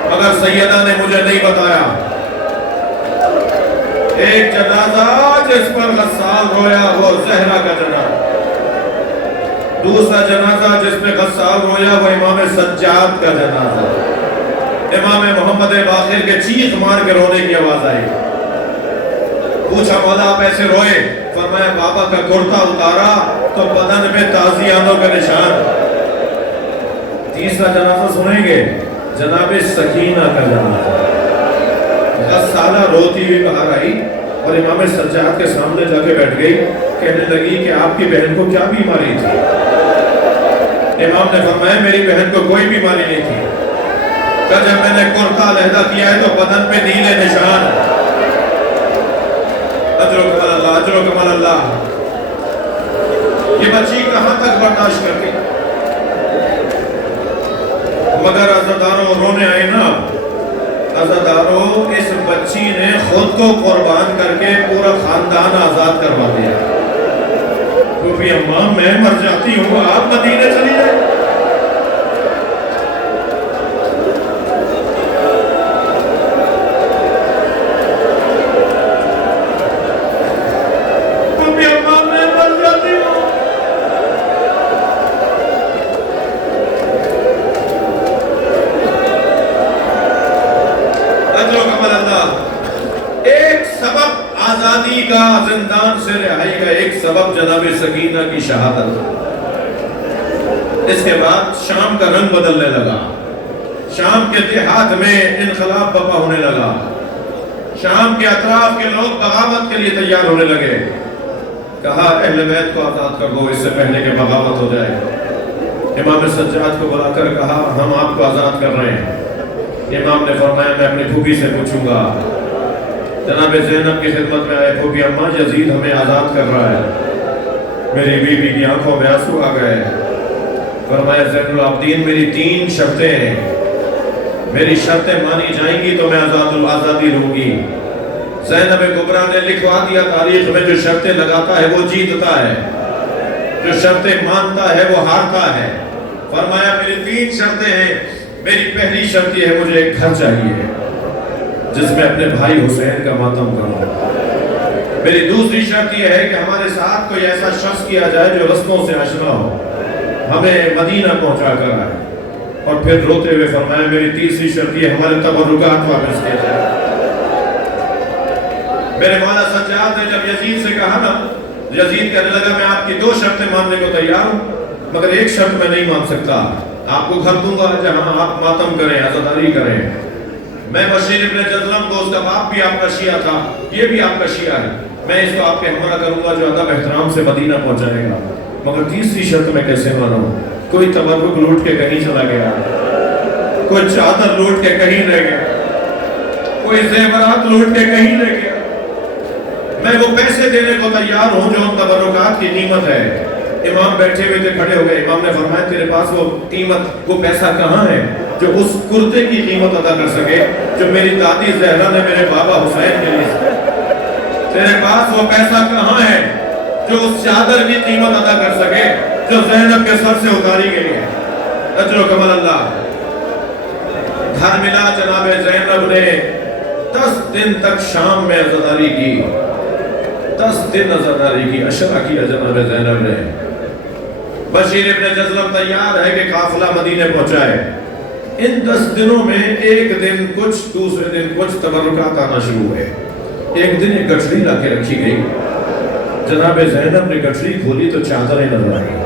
مگر سیدہ نے مجھے نہیں بتایا۔ ایک جنازہ جس پر غسال رویا وہ زہرا کا جنازہ، دوسرا جنازہ جس پہ غسال رویا وہ امام سجاد کا جنازہ۔ امام محمد باقر کے چیخ مار کے رونے کی آواز آئی۔ پوچھا مولا آپ ایسے روئے؟ فرمایا بابا کا کرتا اتارا تو بدن میں تازیانوں کا نشان۔ تیسرا جنازہ سنیں گے، جناب سکینہ کا جنازہ۔ غسالہ روتی ہوئی باہر آئی اور امام سجاد کے سامنے جا کے بیٹھ گئی، کہنے لگی کہ آپ کی بہن کو کیا بیماری تھی؟ امام نے فرمایا میری بہن کو کوئی بیماری نہیں تھی، کہ جب میں نے کرتا علیحدہ کیا ہے تو بدن پہ نیلے نشان۔ اجر و کمال اللہ، اجر و کمال اللہ۔ یہ بچی کہاں تک برداشت کرتی؟ مگر عزاداروں رونے آئے نا، عزاداروں اس بچی نے خود کو قربان کر کے پورا خاندان آزاد کروا دیا۔ کیونکہ اماں میں مر جاتی ہوں، آپ مدینے چلی جائیں۔ زندان سے رہائی کا ایک سبب جناب سکینہ کی شہادت۔ اس کے بعد شام کا رنگ بدلنے لگا، شام کے دیہات میں انقلاب برپا ہونے لگا، شام کے اطراف کے لوگ بغاوت کے لیے تیار ہونے لگے۔ کہا اہل بیت کو آزاد کر دو اس سے پہلے کہ بغاوت ہو جائے۔ امام سجاد کو بلا کر کہا ہم آپ کو آزاد کر رہے ہیں۔ امام نے فرمایا میں اپنی پھوپھی سے پوچھوں گا۔ جناب زینب کی خدمت میں آئے، پھوپھی اماں یزید ہمیں آزاد کر رہا ہے۔ میری بیوی کی آنکھوں میں آنسو آ گئے۔ فرمایا زین العابدین میری 3 شرطیں ہیں، میری شرطیں مانی جائیں گی تو میں آزادی لوں گی۔ زینب کبریٰ نے لکھوا دیا تاریخ میں جو شرطیں لگاتا ہے وہ جیتتا ہے، جو شرطیں مانتا ہے وہ ہارتا ہے۔ فرمایا میری 3 شرطیں ہیں، میری پہلی شرط یہ ہے مجھے ایک گھر چاہیے جس میں اپنے بھائی حسین کا ماتم کروں۔ میری دوسری شرط یہ ہے کہ ہمارے ساتھ کوئی ایسا شخص کیا جائے جو رستوں سے آشنا ہو، ہمیں مدینہ پہنچا کر آئے۔ اور پھر روتے ہوئے فرمایا میری تیسری شرط یہ ہمارے تبرکات واپس کیا جائے۔ میرے مولا سجاد نے جب یزید سے کہا نا، یزید کہنے لگا میں آپ کی 2 شرطیں ماننے کو تیار ہوں مگر ایک شرط میں نہیں مان سکتا، آپ کو گھر دوں گا جہاں آپ ماتم کریں، عزاداری کریں۔ میں بشیر ابن جزلم کو، اس کا باپ بھی آپ کا شیعہ تھا، یہ بھی آپ کا شیعہ ہے، میں اس کو آپ کے ہمراہ کروں گا جو ادب احترام سے مدینہ پہنچائے گا، مگر تیسری شرط میں کیسے مانوں؟ کوئی تبرک لوٹ کے کہیں چلا گیا، کوئی چادر لوٹ کے کہیں رہ گیا، کوئی زیورات لوٹ کے کہیں رہ گیا، میں وہ پیسے دینے کو تیار ہوں جو ان تبرکات کی قیمت ہے۔ امام بیٹھے ہوئے تھے، کھڑے ہو گئے، امام نے فرمایا تیرے پاس وہ قیمت، وہ پیسہ کہاں ہے جو اس کرتے کی قیمت ادا کر سکے جو میری دادی زہرا نے میرے بابا حسین کے لیے؟ تیرے پاس وہ پیسہ کہاں ہے جو اس چادر کی قیمت ادا کر سکے جو زینب کے سر سے اتاری گئی ہے؟ اجر و کمال اللہ۔ گھر ملا جناب زینب نے 10 دن تک شام میں عزاداری کی، 10 دن عزاداری کی، عشرہ کیا جناب زینب نے۔ بشیر ابن جزلم تیار ہے کہ قافلہ مدینے پہنچائے۔ ان 10 دنوں میں ایک دن کچھ، دوسرے دن کچھ تبرکات آنا شروع ہوئے۔ ایک دن ایک گٹھری لا کے رکھی گئی، جناب زینب نے گٹھری کھولی تو چادریں نظر آئی۔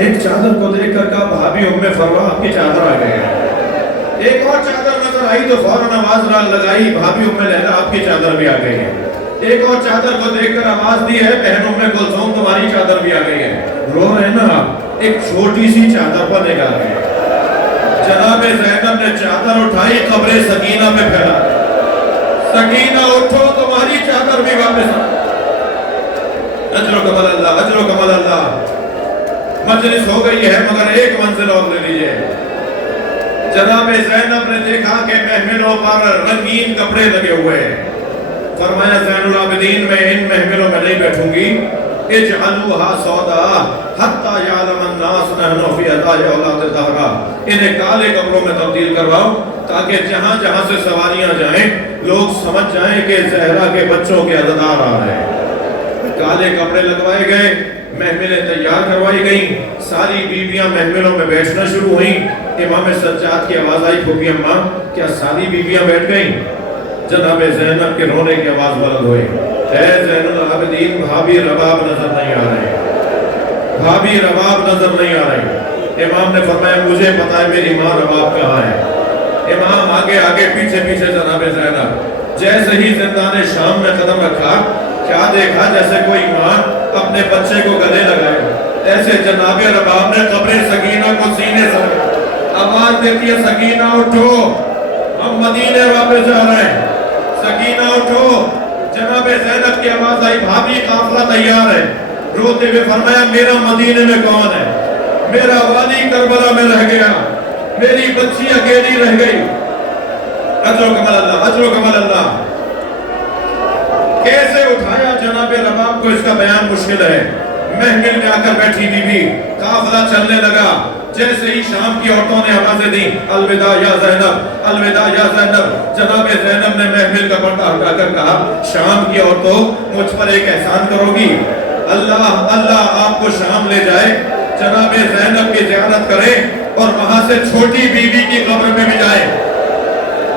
ایک چادر کو دیکھ کر کہا بھابی ام فروا آپ کی چادر آ گئی ہے۔ ایک اور چادر نظر آئی تو فوراً آواز لگائی بھابی ام لیلا آپ کی چادر بھی آ گئی ہے۔ ایک اور چادر کو دیکھ کر آواز دی ہے بہن ام کلثوم تمہاری چادر بھی آ گئی ہے۔ رو رہے نا آپ، ایک چھوٹی سی چادر پر نگاہ گئی۔ جناب زینب نے چادر اٹھائی، قبر سکینہ پہ پھیلا، سکینہ اٹھو تمہاری چادر بھی واپس آ۔ اجر و کمال اللہ، اجر و کمال اللہ۔ مجلس ہو گئی ہے مگر ایک منزل اور لے لیجئے۔ جناب زینب نے دیکھا کہ محملوں پر رنگین کپڑے لگے ہوئے ہیں۔ فرمایا زین العابدین میں ان محملوں میں نہیں بیٹھوں گی، اجعلوہا سودا حتی یعلم الناس نحن فی ادائی اولاد الدہرہ، انہیں کالے کپڑوں میں تبدیل کرواؤ تاکہ جہاں جہاں سے سواریاں جائیں لوگ سمجھ جائیں کہ زہرا کے بچوں کے عزادار آ رہے ہیں۔ کالے کپڑے لگوائے گئے، محملیں تیار کروائی گئیں، ساری بیویاں محملوں میں بیٹھنا شروع ہوئیں۔ امام سجاد کی آواز آئی پھوپھی اماں کیا ساری بیویاں بیٹھ گئیں؟ جناب زینب کے رونے کی آواز بلند ہوئی، اے زین العابدین بھابی رباب نظر نہیں آ رہے، بھابی رباب نظر نہیں آ رہے۔ امام نے فرمایا مجھے پتا ہے میری ماں رباب کہاں ہے۔ امام آگے آگے پیچھے پیچھے جناب زینب، جیسے ہی زندان شام میں قدم رکھا کیا دیکھا جیسے کوئی ماں اپنے بچے کو گلے لگائے، ایسے جناب رباب نے قبر سکینہ کو سینے سے آواز دیتی ہے سکینہ اٹھو ہم مدینے واپس جا رہے ہیں، سکینہ اٹھو۔ جناب زینب کی آواز آئی بھابی قافلہ تیار ہے۔ روتے ہوئے فرمایا میرا مدینے میں کون ہے؟ میرا والی کربلا میں رہ گیا، میری بچی اکیلی رہ گئی۔ اجر و کمال اللہ، اجر و کمال اللہ۔ کیسے اٹھایا جناب رباب کو اس کا بیان مشکل ہے۔ محمل میں آ کر بیٹھی بی بی، قافلہ چلنے لگا، جیسے ہی شام کی عورتوں نے آوازیں دی الوداع یا زینب، الوداع یا زینب، جناب زینب نے محمل کا پردہ ہٹا کر کہا شام کی عورتوں مجھ پر ایک احسان کرو گی؟ اللہ اللہ آپ کو شام لے جائے، جناب زینب کی زیارت کرے اور وہاں سے چھوٹی بیوی کی قبر میں بھی جائے۔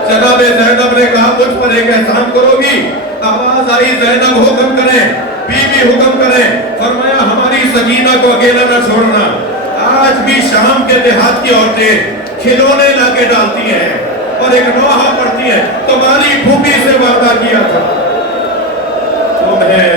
جناب زینب نے کہا مجھ پر ایک احسان کرو گی؟ آواز آئی زینب حکم کریں، بیوی حکم کریں۔ فرمایا ہماری سکینہ کو اکیلا نہ چھوڑنا، آج بھی شام کے دیہات کی عورتیں کھلونے لا کے ڈالتی ہیں اور ایک نوحہ پڑھتی ہیں تمہاری پھوپھی سے وعدہ کیا تھا تمہیں